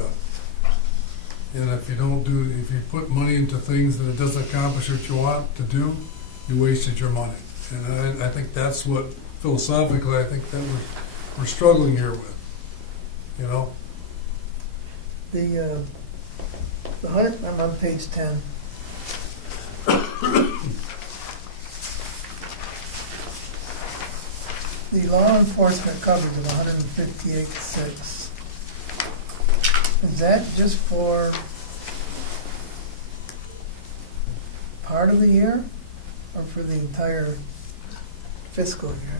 if you put money into things that it doesn't accomplish what you want to do, you wasted your money. And I think that's what philosophically I think that we're struggling here with. I'm on page 10. The law enforcement coverage of 158.6. Is that just for part of the year or for the entire fiscal year?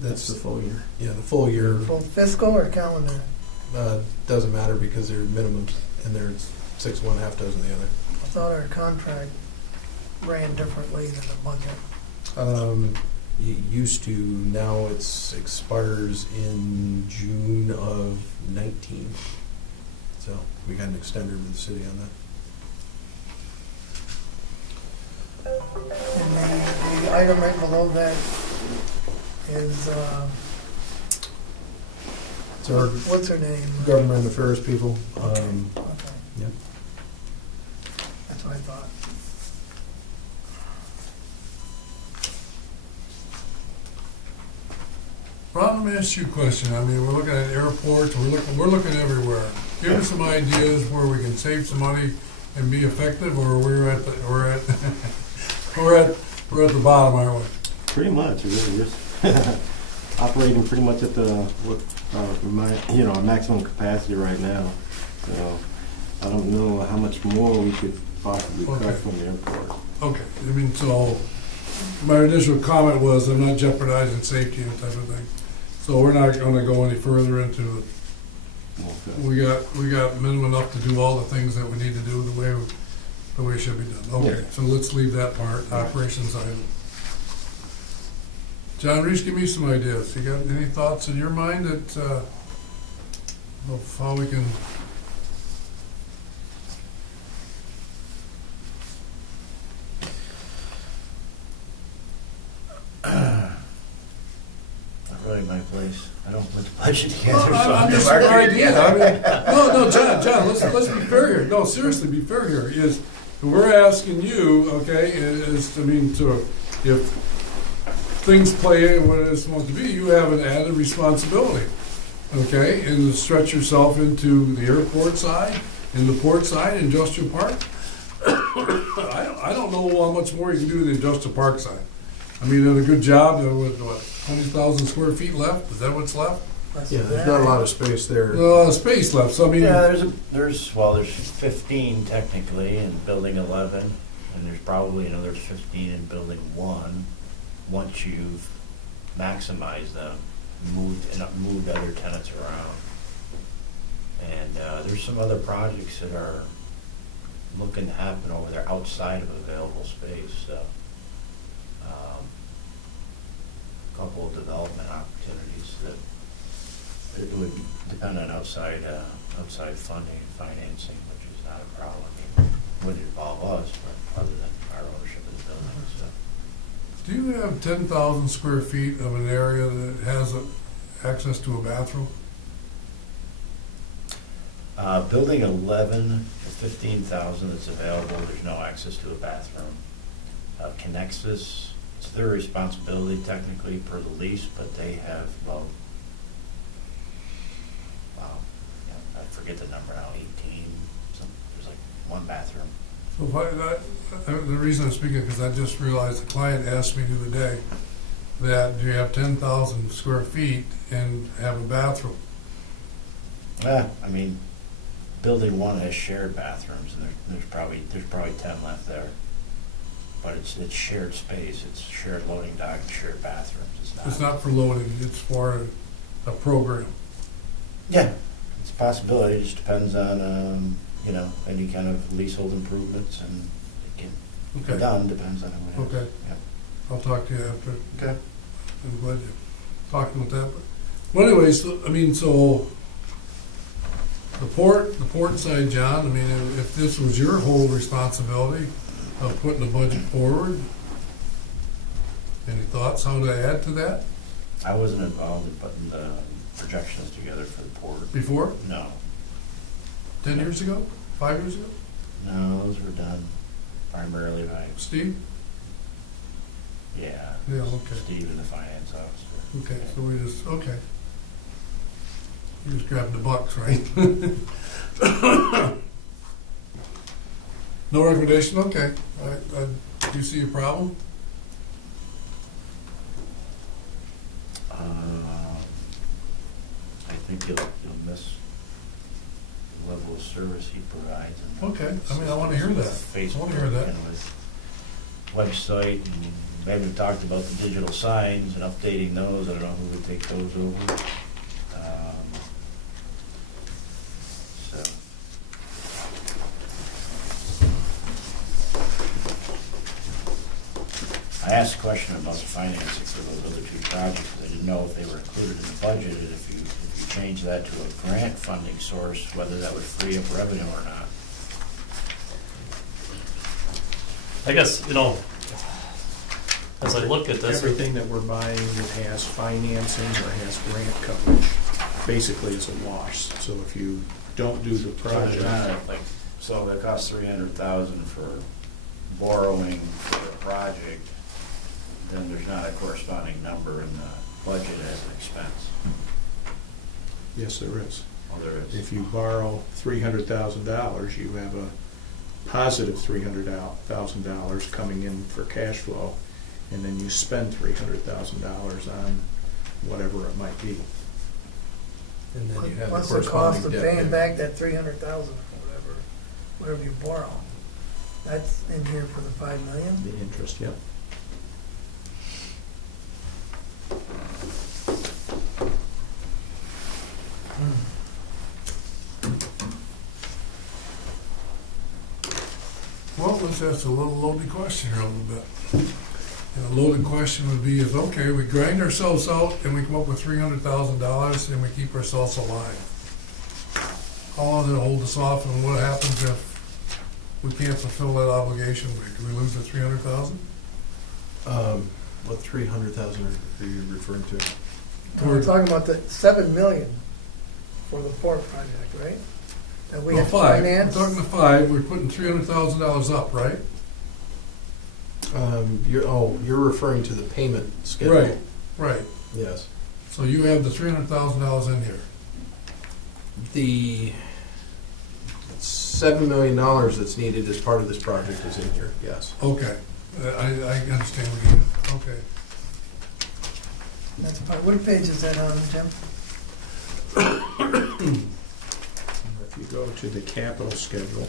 That's the full year. Yeah, the full year. Full fiscal or calendar? Doesn't matter because they're minimums and there's 6 one, half dozen the other. I thought our contract ran differently than the budget. It used to. Now it expires in June of 19. So we got an extender with the city on that. And the item right below that is, So our what's her name? government affairs people. Okay. Yep. That's what I thought. Ron, let me ask you a question. I mean, we're looking at airports. We're looking everywhere. Give us some ideas where we can save some money and be effective, or we're at the bottom, aren't we? Pretty much. We're operating pretty much at maximum capacity right now. So I don't know how much more we could possibly cut from the airport. Okay. I mean, so my initial comment was I'm not jeopardizing safety and type of thing. So we're not going to go any further into it. Okay. We got minimum enough to do all the things that we need to do the way the way it should be done. Okay, so let's leave that part, operations item. John Reese, give me some ideas. You got any thoughts in your mind that, of how we can? Not really my place. I don't put the budget together. Well, so I'm just the an market- idea. I mean, no, John, let's be fair here. No, seriously, be fair here. Is we're asking you, okay, if things play what it's supposed to be, you have an added responsibility, okay, and to stretch yourself into the airport side, in the port side, industrial park. I don't know how much more you can do in the industrial park side. I mean, did a good job. With what, 20,000 square feet left? Is that what's left? Yeah, there's not a lot of space there. Space left. So I mean, Yeah, there's 15 technically in building 11, and there's probably another 15 in building 1. Once you've maximized them, moved other tenants around, and there's some other projects that are looking to happen over there outside of available space. So, a couple of development opportunities that it would depend on outside funding and financing, which is not a problem. I mean, wouldn't involve us, but other than our ownership of the building. So. do you have 10,000 square feet of an area that has access to a bathroom? Building 11, the 15,000 that's available, there's no access to a bathroom. Connexus, it's their responsibility technically per the lease, but they have about, I forget the number now, 18, there's like one bathroom. So the reason I'm speaking is because I just realized the client asked me the other day that do you have 10,000 square feet and have a bathroom? I mean, building 1 has shared bathrooms, and there's probably 10 left there. But it's shared space. It's shared loading dock and shared bathrooms. It's not for loading. It's for a program. Yeah, it's a possibility. It just depends on any kind of leasehold improvements, and it can be done. Depends on who it is. Okay. Yeah. I'll talk to you after. Okay. I'm glad you're talking with that. Well, anyways, I mean, so the port side, John. I mean, if this was your whole responsibility of putting the budget forward, any thoughts how to add to that? I wasn't involved in putting the projections together for the port. Before? No. 10 years ago? 5 years ago? No, those were done primarily by Steve? Yeah, okay. Steve and the finance officer. Okay, so we just, okay. You just grabbed the bucks, right? No recommendation? Okay. Do you see a problem? I think you'll miss the level of service he provides. And Okay, I mean, I want to hear that. Facebook, I want to hear that. and with website, and maybe we talked about the digital signs and updating those. I don't know who would take those over. So. I asked a question about the financing for those other 2 projects. I didn't know if they were included in the budget, and if you change that to a grant funding source, whether that would free up revenue or not. I guess, as I look at this. Everything that we're buying that has financing or has grant coverage basically is a wash. So if you don't do the project. So it costs $300,000 for borrowing for a project, then there's not a corresponding number in the budget as an expense. Yes, there is. Oh, there is. If you borrow $300,000, you have a positive $300,000 coming in for cash flow, and then you spend $300,000 on whatever it might be. And then you have What's the the cost corresponding of debt paying payment. back that 300,000 or whatever you borrow? That's in here for the 5 million? The interest, yep. Well, that's a little loaded question here a little bit. And a loaded question would be is, okay, we grind ourselves out and we come up with $300,000 and we keep ourselves alive. How long does it hold us off, and what happens if we can't fulfill that obligation? Do we lose the 300,000? What 300,000 are you referring to? We're talking about the 7 million for the port project, right? That we Well, have 5. financed. We're talking to 5. We're putting $300,000 up, right? You're referring to the payment schedule. Right. Right. Yes. So you have the $300,000 in here. The $7 million that's needed as part of this project is in here, yes. Okay. I understand what you mean. Okay. That's fine. What page is that on, Jim? If you go to the capital schedule,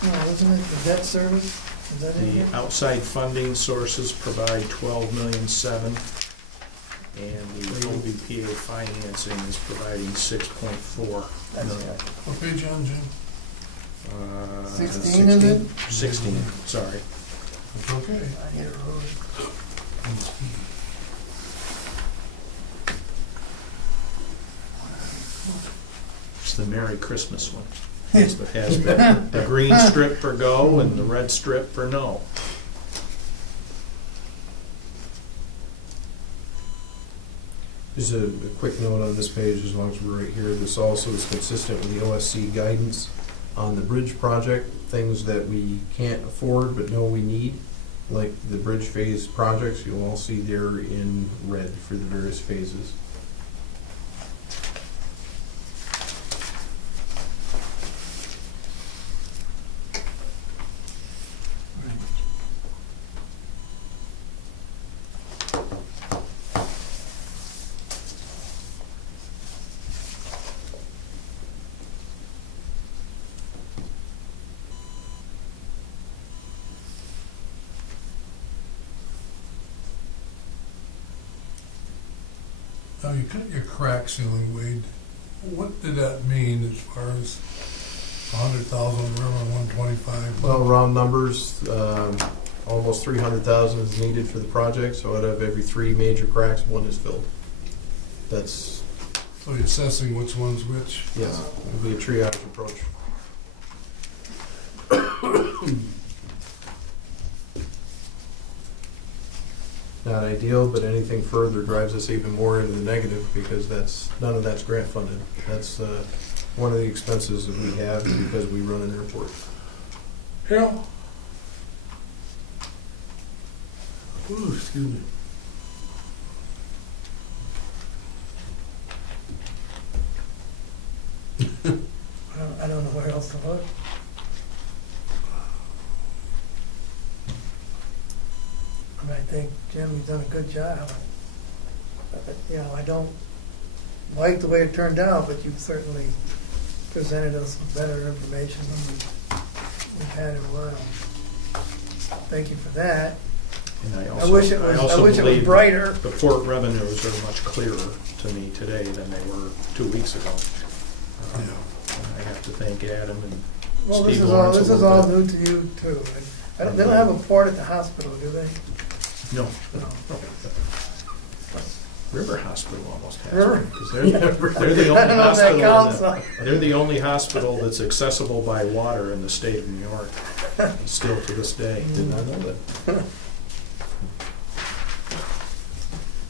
No, isn't it the debt service? Is that in the here? outside funding sources provide 12,700,000, and the OBPA financing is providing 6.4 That's million. right. What page on, Jim? 16, is it? 16, sorry. It's okay. I need a road. It's the Merry Christmas one. Has the green strip for go and the red strip for no. Just a quick note on this page, as long as we're right here, this also is consistent with the OSC guidance on the bridge project, things that we can't afford but know we need, like the bridge phase projects, you'll all see there in red for the various phases. Now, you cut your crack ceiling, Wade. What did that mean as far as 100,000 river, 125? Well, round numbers, almost 300,000 is needed for the project, so out of every 3 major cracks, 1 is filled. That's, So you're assessing which one's which? yes, it'll be a triage approach. Not ideal, but anything further drives us even more into the negative, because none of that's grant funded. That's one of the expenses that we have because we run an airport. Yeah. Ooh, excuse me. I don't know where else to look. I think, Jim, you've done a good job. You know, I don't like the way it turned out, but you've certainly presented us with better information than we've had in a while. Thank you for that. And I wish it was believe brighter. The port revenues are much clearer to me today than they were 2 weeks ago. Yeah. I have to thank Adam and Well, Steve this Lawrence a is little all bit. new to you too. They don't have a port at the hospital, do they? No. No. River Hospital almost has River? one, 'cause they're the I only don't know if that counts. hospital. They're the only hospital that's accessible by water in the state of New York, still to this day. Did not know that.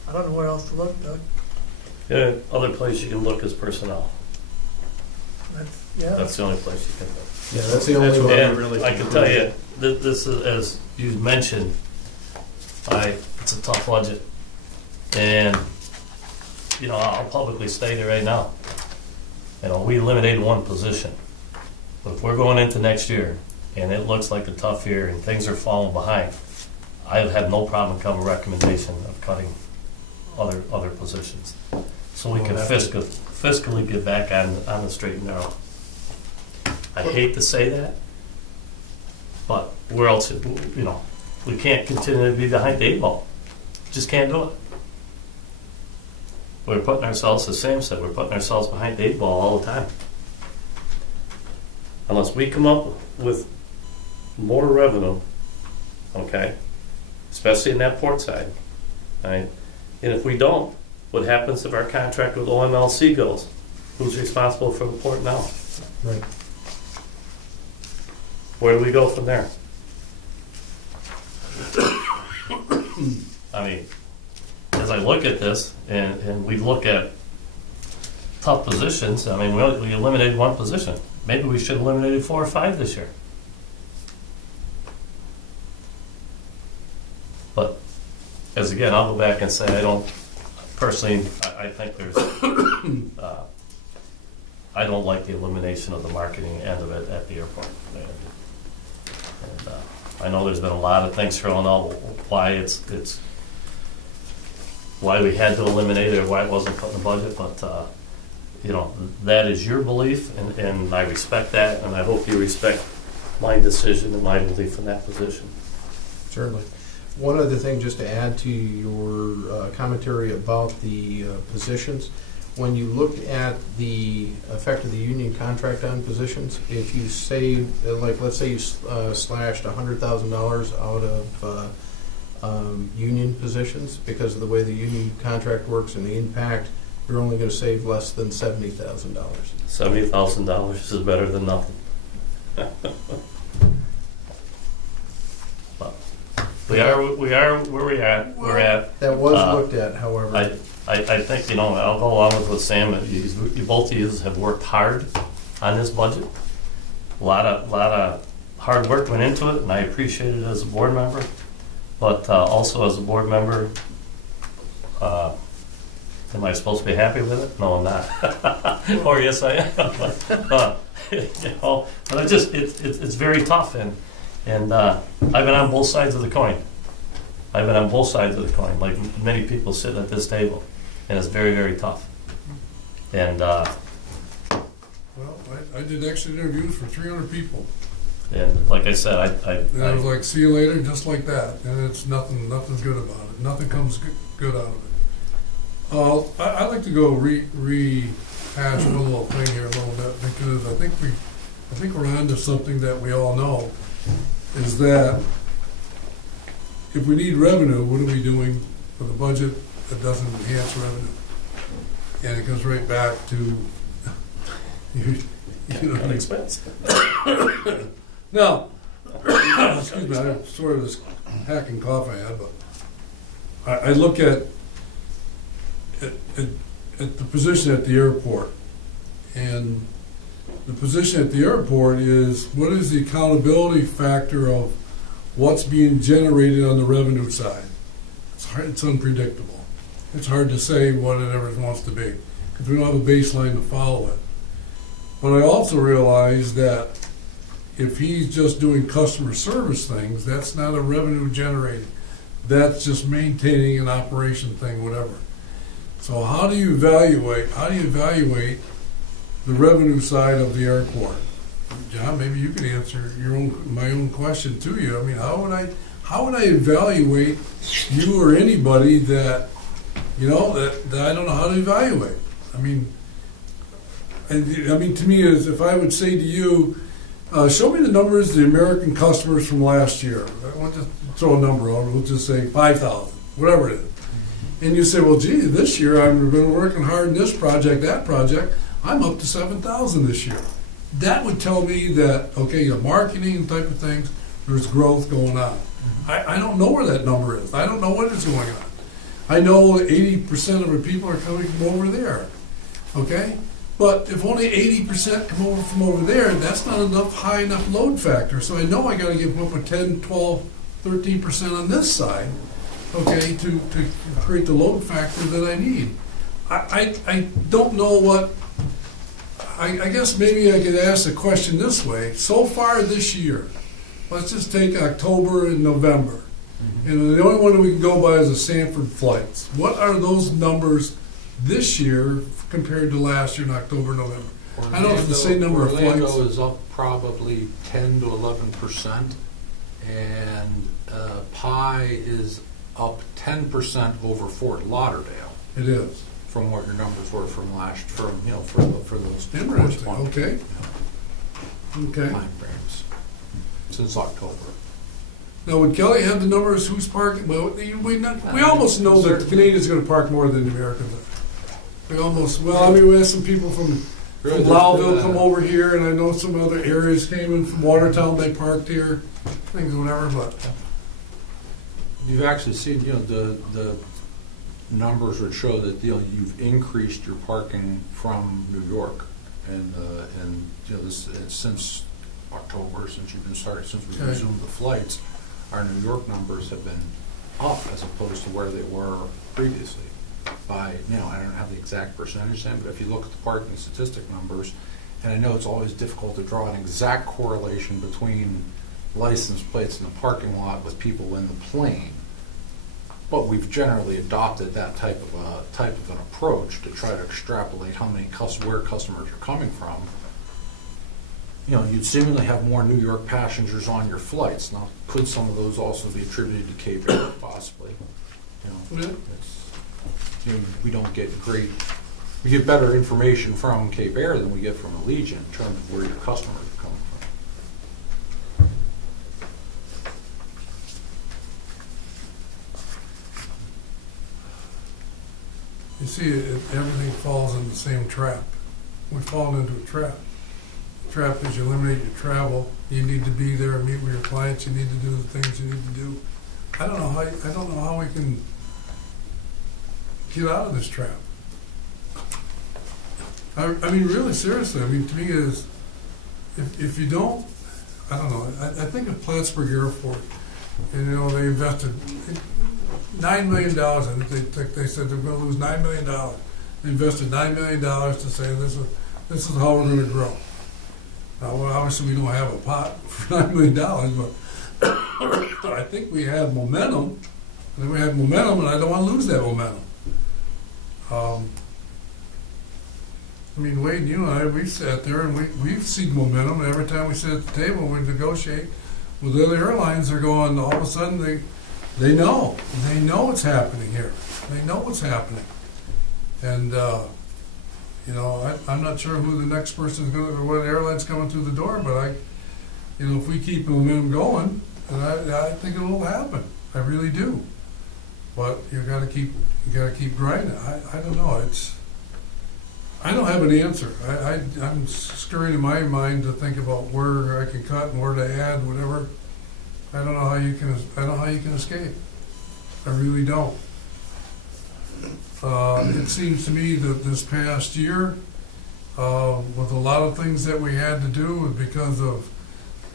I don't know where else to look, Doug. Yeah, other place you can look is personnel. Yeah. That's the only place you can look. Yeah, that's the only That's one. what And really I can tell you, this is, as you mentioned, it's a tough budget. And, you know, I'll publicly state it right now. You know, we eliminated 1 position. But if we're going into next year, and it looks like a tough year, and things are falling behind, I would have no problem coming recommendation of cutting other positions. So we can fiscally get back on the straight and narrow. I hate to say that, but where else, you know, we can't continue to be behind the 8 ball. Just can't do it. We're putting ourselves, as Sam said, we're putting ourselves behind the 8 ball all the time. unless we come up with more revenue, okay, especially in that port side, right? And if we don't, what happens if our contract with OMLC goes? Who's responsible for the port now? Right. Where do we go from there? I mean, as I look at this, and we look at tough positions, I mean, we eliminated one position. Maybe we should have eliminated 4 or 5 this year. But, as again, I'll go back and say, I don't, personally, I think there's, I don't like the elimination of the marketing end of it at the airport. And I know there's been a lot of things thrown out why it's why we had to eliminate it or why it wasn't put in the budget, but you know, that is your belief, and I respect that, and I hope you respect my decision and my belief in that position. Certainly. One other thing, just to add to your commentary about the positions, when you look at the effect of the union contract on positions, if you save, like let's say you slashed $100,000 out of union positions because of the way the union contract works and the impact, you're only going to save less than $70,000. $70,000 is better than nothing. But we are where we're at. That was looked at, however. I think, you know, I'll go along with what Sam, you both of you have worked hard on this budget. A lot of hard work went into it, and I appreciate it as a board member. But also as a board member, am I supposed to be happy with it? No, I'm not. Or yes, I am. You know, but it's very tough, and I've been on both sides of the coin. I've been on both sides of the coin, like many people sitting at this table, and it's very, very tough. And Well, I did exit interviews for 300 people. And like I said, And I was like, see you later, just like that. And it's nothing's good about it. Nothing comes good out of it. I'd like to go rehash one little thing here a little bit, because I think we're onto something that we all know, is that if we need revenue, what are we doing with a budget that doesn't enhance revenue? And it goes right back to you know, expense. Now, excuse me, I'm sort of this hacking cough I had, but I look at the position at the airport, and the position at the airport is, what is the accountability factor of what's being generated on the revenue side? It's hard, it's unpredictable. It's hard to say what it ever wants to be, because we don't have a baseline to follow it. But I also realize that if he's just doing customer service things, that's not a revenue generating. That's just maintaining an operation thing, whatever. So how do you evaluate the revenue side of the airport? John, maybe you could answer my own question to you. I mean, how would I evaluate you or anybody that, you know, that I don't know how to evaluate? I mean, to me, is if I would say to you, show me the numbers of the American customers from last year. I want to throw a number out. We'll just say 5,000, whatever it is. And you say, well, gee, this year I've been working hard in this project, that project. I'm up to 7,000 this year. That would tell me that, okay, the marketing type of things, there's growth going on. I don't know where that number is. I don't know what is going on. I know 80% of the people are coming from over there. Okay? But if only 80% come over from over there, that's not enough high enough load factor. So I know I got to give them up a 10, 12, 13% on this side, okay, to create the load factor that I need. I don't know what. I guess maybe I could ask the question this way. So far this year, let's just take October and November. And the only one that we can go by is the Sanford flights. What are those numbers this year compared to last year in October, November? I know it's the same number of flights. Orlando is up probably 10 to 11%, and Pi is up 10% over Fort Lauderdale. It is. From what your numbers were from for those Interesting. Okay. Okay. timeframes since October. Now, would Kelly have the numbers who's parking? Well, we almost know that the Canadians are going to park more than the Americans are. We almost, well, I mean, we had some people from Lowville come over here, and I know some other areas came in from Watertown, they parked here, things, whatever, but. You've actually seen, the numbers would show that, you've increased your parking from New York. And this, since October, since we Okay. resumed the flights, our New York numbers have been up as opposed to where they were previously. By, I don't have the exact percentage then, but if you look at the parking statistic numbers, and I know it's always difficult to draw an exact correlation between license plates in the parking lot with people in the plane, but we've generally adopted that type of an approach to try to extrapolate how many where customers are coming from. You'd seemingly have more New York passengers on your flights. Now, could some of those also be attributed to Cape Air? Possibly. We don't get we get better information from Cape Air than we get from Allegiant in terms of where your customers are coming from. You see, everything falls in the same trap. We've fallen into a trap. The trap is you eliminate your travel. You need to be there and meet with your clients. You need to do the things you need to do. I don't know how we can get out of this trap. I mean, really seriously. I mean, to me, is if you don't, I don't know. I think of Plattsburgh Airport, and they invested $9 million in it. They said they're going to lose $9 million. They invested $9 million to say this is how we're going to grow. Now, well, obviously, we don't have a pot for $9 million, but I think we had momentum. And then we had momentum, and I don't want to lose that momentum. I mean, Wade, you and I, we've sat there and we've seen momentum. And every time we sit at the table, we negotiate with other airlines. They're going, all of a sudden, they know what's happening here. They know what's happening. And, I'm not sure who the next person is going to, or what airline's coming through the door, but if we keep momentum going, and I think it will happen. I really do. But you got to keep grinding. I don't know. I don't have an answer. I'm scurrying in my mind to think about where I can cut and where to add, whatever. I don't know how you can escape. I really don't. It seems to me that this past year, with a lot of things that we had to do because of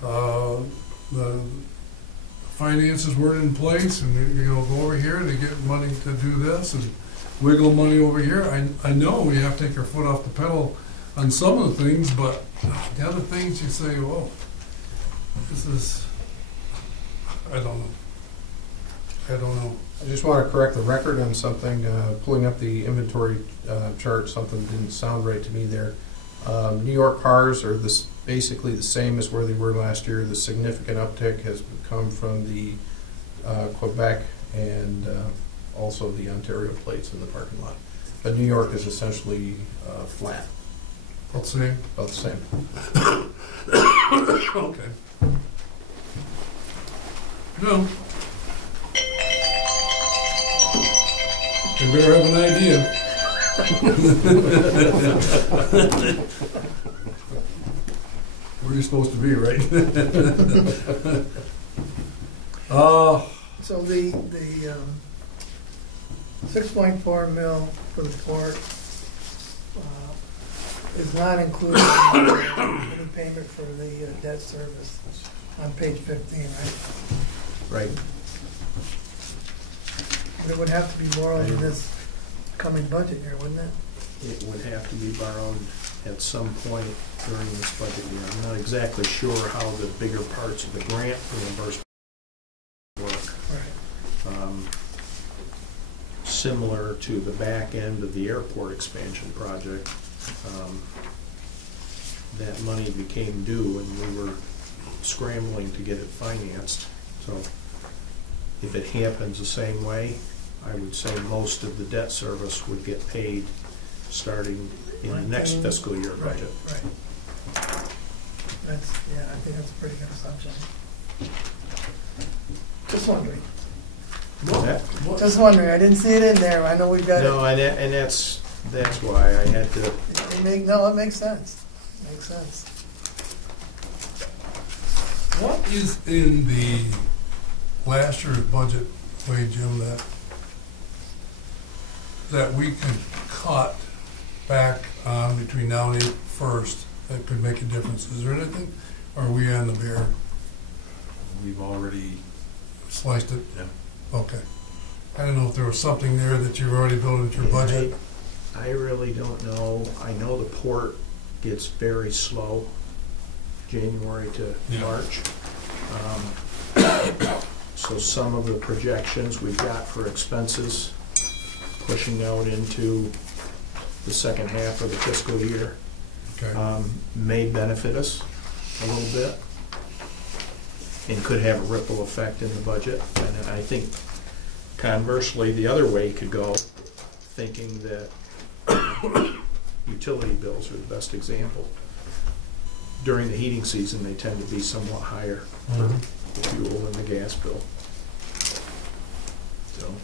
the finances weren't in place, and go over here to get money to do this and wiggle money over here. I know we have to take our foot off the pedal on some of the things, but the other things you say, whoa, this is, I don't know. I just want to correct the record on something. Pulling up the inventory chart, something didn't sound right to me there. New York cars are basically the same as where they were last year. The significant uptick has come from the Quebec and also the Ontario plates in the parking lot. But New York is essentially flat. About the same? About the same. Okay. No. You better have an idea. Where are you supposed to be, right? So the 6.4 mil for the port is not including any payment for the debt service on page 15, right? Right. But it would have to be borrowed in this coming budget year, wouldn't it? It would have to be borrowed at some point during this budget year. I'm not exactly sure how the bigger parts of the grant reimbursement work. Right. Similar to the back end of the airport expansion project, that money became due and we were scrambling to get it financed. So if it happens the same way, I would say most of the debt service would get paid starting in the next fiscal year budget. Right. Yeah, I think that's a pretty good assumption. Just wondering. What? Just wondering. I didn't see it in there. I know we've got No, and that's why I had to. it makes sense. Makes sense. What is in the last year's budget, Wade, Jim, that we could cut back on between now and April 1st that could make a difference? Is there anything? Or are we on the bear? We've already, Sliced it? yeah. Okay. I don't know if there was something there that you've already built into your budget. I really don't know. I know the port gets very slow, January to Yeah. March. So some of the projections we've got for expenses pushing out into the second half of the fiscal year Okay. may benefit us a little bit and could have a ripple effect in the budget. And I think conversely, the other way could go, thinking that utility bills are the best example. During the heating season, they tend to be somewhat higher for Mhm. the fuel and the gas bill. So,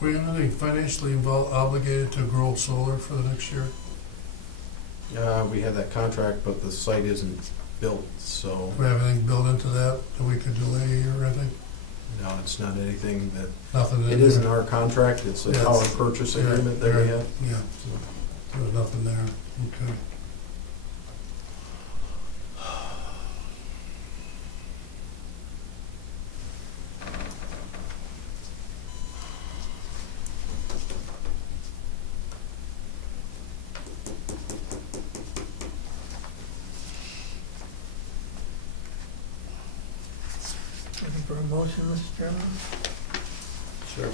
Were you anything financially obligated to grow solar for the next year? We have that contract, but the site isn't built, so Do we have anything built into that we could delay or anything? no, it's not anything that, Nothing in it there? isn't our contract, it's a Yeah, power it's- purchase Yeah, agreement that we right. have. Yeah, so there's nothing there. Okay. Looking for a motion, Mr. Chairman? Sure.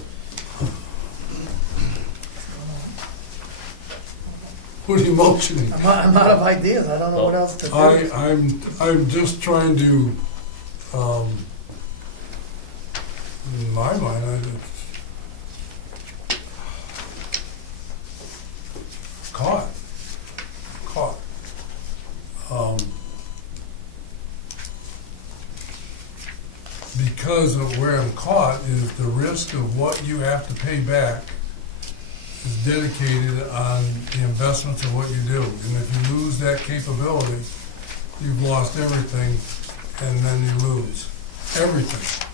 What are you motioning? I'm out of ideas. I don't know what else to do. I'm just trying to, in my mind, caught. Because of where I'm caught is the risk of what you have to pay back is dedicated on the investments of what you do. And if you lose that capability, you've lost everything, and then you lose everything.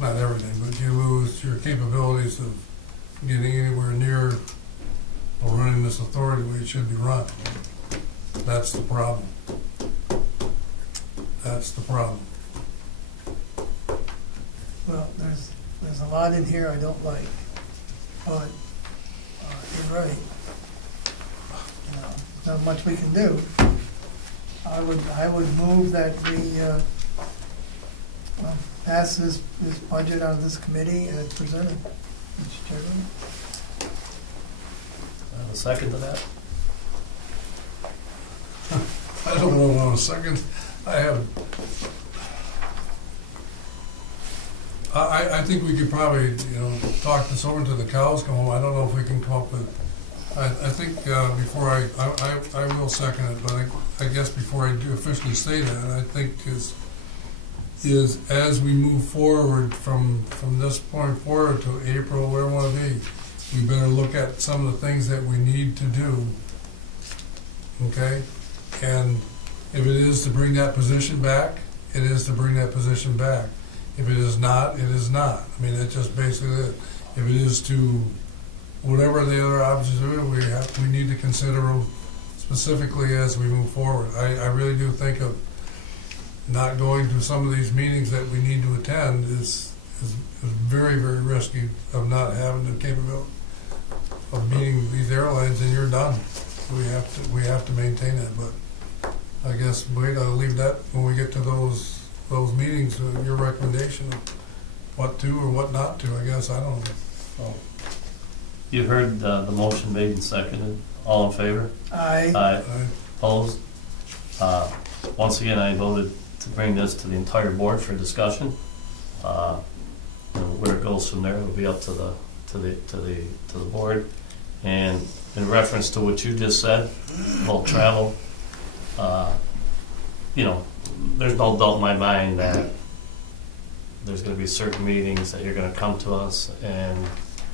Not everything, but you lose your capabilities of getting anywhere near or running this authority the way it should be run. That's the problem. That's the problem. Well, there's a lot in here I don't like, but you're right. You know, there's not much we can do. I would move that we pass this budget out of this committee as presented, Mr. Chairman. A second to that? I don't know what a second. I think we could probably, talk this over to the cows come home. I don't know if we can come up with, I think before I will second it, but I guess before I do officially say that, I think is as we move forward from this point forward to April, where we want to be, we better look at some of the things that we need to do, okay? And if it is to bring that position back, it is to bring that position back. If it is not, it is not. I mean, that's just basically it. If it is to whatever the other options are, we need to consider them specifically as we move forward. I really do think of not going to some of these meetings that we need to attend is very, very risky of not having the capability of meeting these airlines, and you're done. We have to maintain that. But I guess I'll leave that when we get to those meetings, your recommendation of what to or what not to, I guess. I don't know. So. You heard the motion made and seconded. All in favor? Aye. Aye. Opposed? Once again, I voted to bring this to the entire board for discussion. Where it goes from there will be up to the board. And in reference to what you just said about travel, you know, there's no doubt in my mind that there's gonna be certain meetings that you're gonna come to us and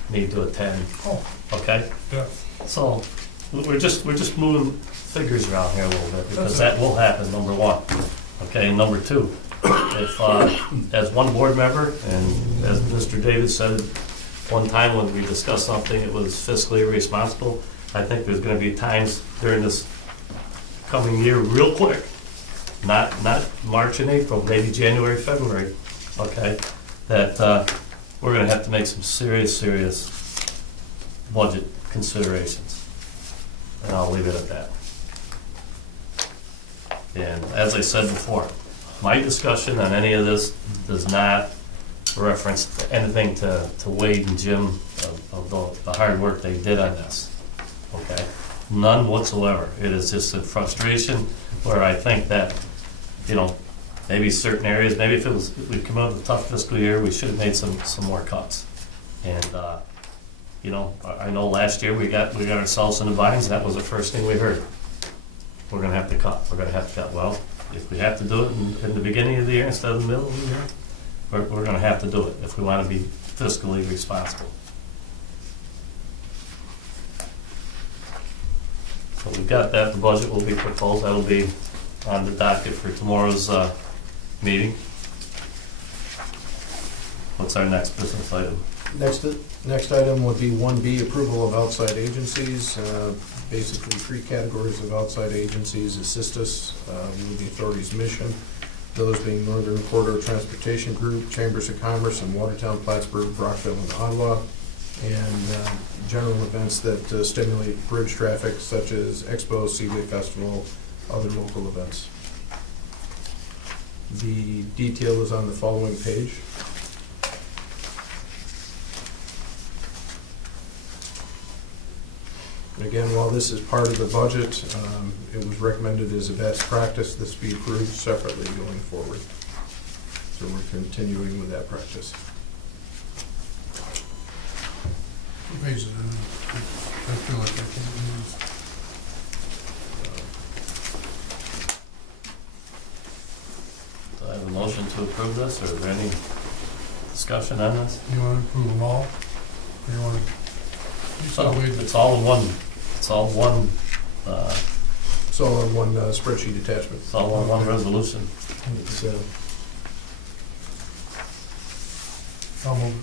need to attend, Oh, okay? yeah. So, we're just moving figures around here a little bit, because That's that will happen, number one. Okay, and number two, if, as one board member, and as Mr. Davis said one time when we discussed something, it was fiscally irresponsible, I think there's gonna be times during this coming year, real quick, not March and April, maybe January, February, okay, that we're gonna have to make some serious budget considerations. And I'll leave it at that. And as I said before, my discussion on any of this does not reference anything to Wade and Jim of the hard work they did on this, okay? None whatsoever. It is just a frustration where I think that, you know, maybe certain areas, maybe if we come out with a tough fiscal year, we should have made some more cuts. And, you know, I know last year we got ourselves in the vines, that was the first thing we heard. We're gonna have to cut, we're gonna have to cut. Well, if we have to do it in the beginning of the year instead of the middle of the year, we're gonna have to do it if we wanna be fiscally responsible. So we've got that, the budget will be proposed, that'll be on the docket for tomorrow's meeting. What's our next business item? Next item would be 1B, approval of outside agencies. Basically, three categories of outside agencies assist us with the authority's mission. Those being Northern Corridor Transportation Group, Chambers of Commerce in Watertown, Plattsburgh, Brockville, and Ottawa, and general events that stimulate bridge traffic, such as Expo, Seaway Festival, other local events. The detail is on the following page. Again, while this is part of the budget, it was recommended as a best practice this be approved separately going forward. So we're continuing with that practice. What page is it on? I feel like I can't use. Do I have a motion to approve this, or is there any discussion on this? You want to approve them all? Or you want to? It's all in one, it's all one, It's all on one spreadsheet attachment. it's all in one resolution. It's, I'll move it.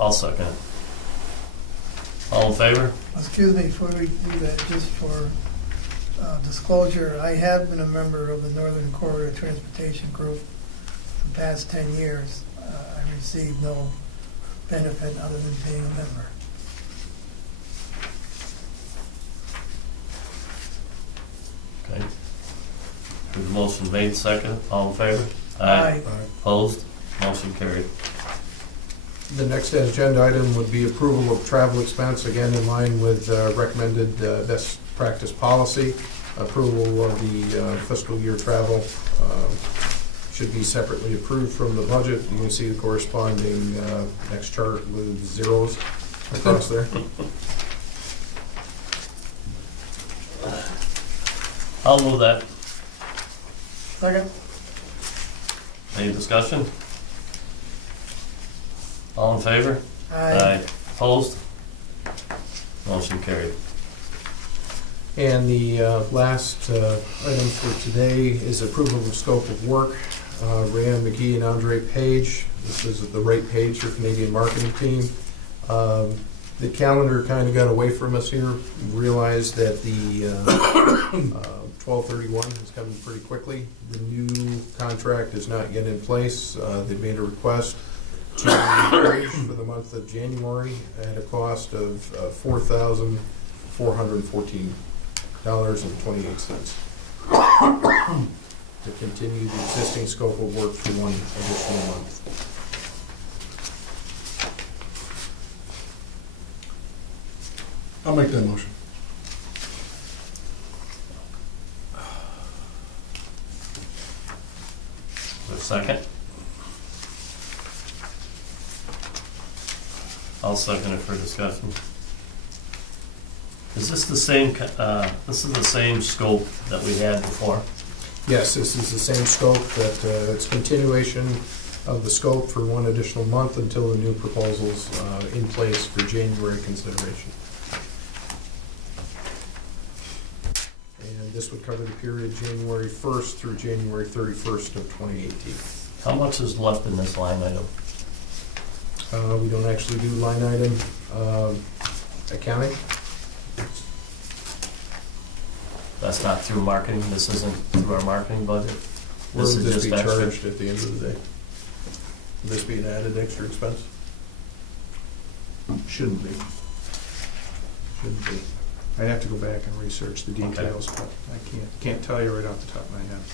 I'll second it. All in favor? Excuse me, before we do that, just for disclosure, I have been a member of the Northern Corridor Transportation Group for the past 10 years. I received no benefit other than being a member. Okay. With the motion made, second, all in favor? Aye. Opposed? Motion carried. The next agenda item would be approval of travel expense, again in line with recommended best practice policy. Approval of the fiscal year travel should be separately approved from the budget. You can see the corresponding next chart with zeros across there. I'll move that. Second? Any discussion? All in favor? Aye. Opposed? Motion carried. And the last item for today is approval of scope of work. Rand McGee and Andre Page. This is the right page for Canadian marketing team. The calendar kind of got away from us here. Realized that the 12/31 is coming pretty quickly. The new contract is not yet in place. They made a request to Page for the month of January at a cost of $4,414.28 to continue the existing scope of work for one additional month. I'll make that motion. A second? I'll second it for discussion. Is this the same, this is the same scope that we had before? Yes, this is the same scope, that it's continuation of the scope for one additional month until the new proposal's in place for January consideration. And this would cover the period January 1st through January 31st of 2018. How much is left in this line item? We don't actually do line item accounting. That's not through marketing, this isn't through our marketing budget? Where This would is this just be extra? charged at the end of the day? Would this be an added extra expense? Shouldn't be. Shouldn't be. I'd have to go back and research the Okay. details, but I can't tell you right off the top of my head.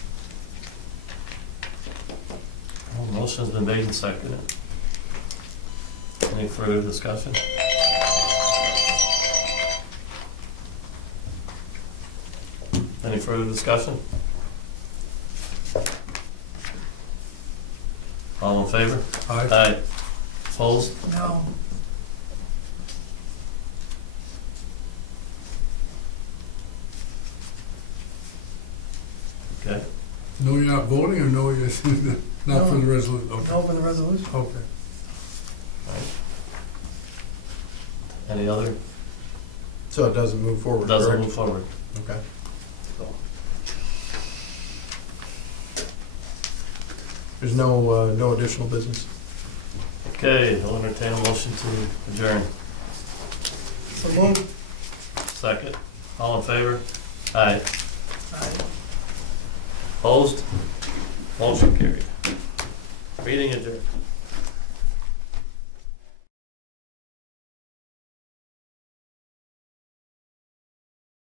Well, motion's been made and seconded. Any further discussion? Any further discussion? All in favor? Aye. Aye. Opposed? No, Okay. No, you're not voting, or no, you're not for the resolution? no Okay. for the resolution. Okay. Right. Any other? So it doesn't move forward, Doesn't correct? move forward. Okay. There's no additional business? Okay, I'll entertain a motion to adjourn. So move. Second. All in favor? Aye. Aye. Opposed? Motion carried. Meeting adjourned.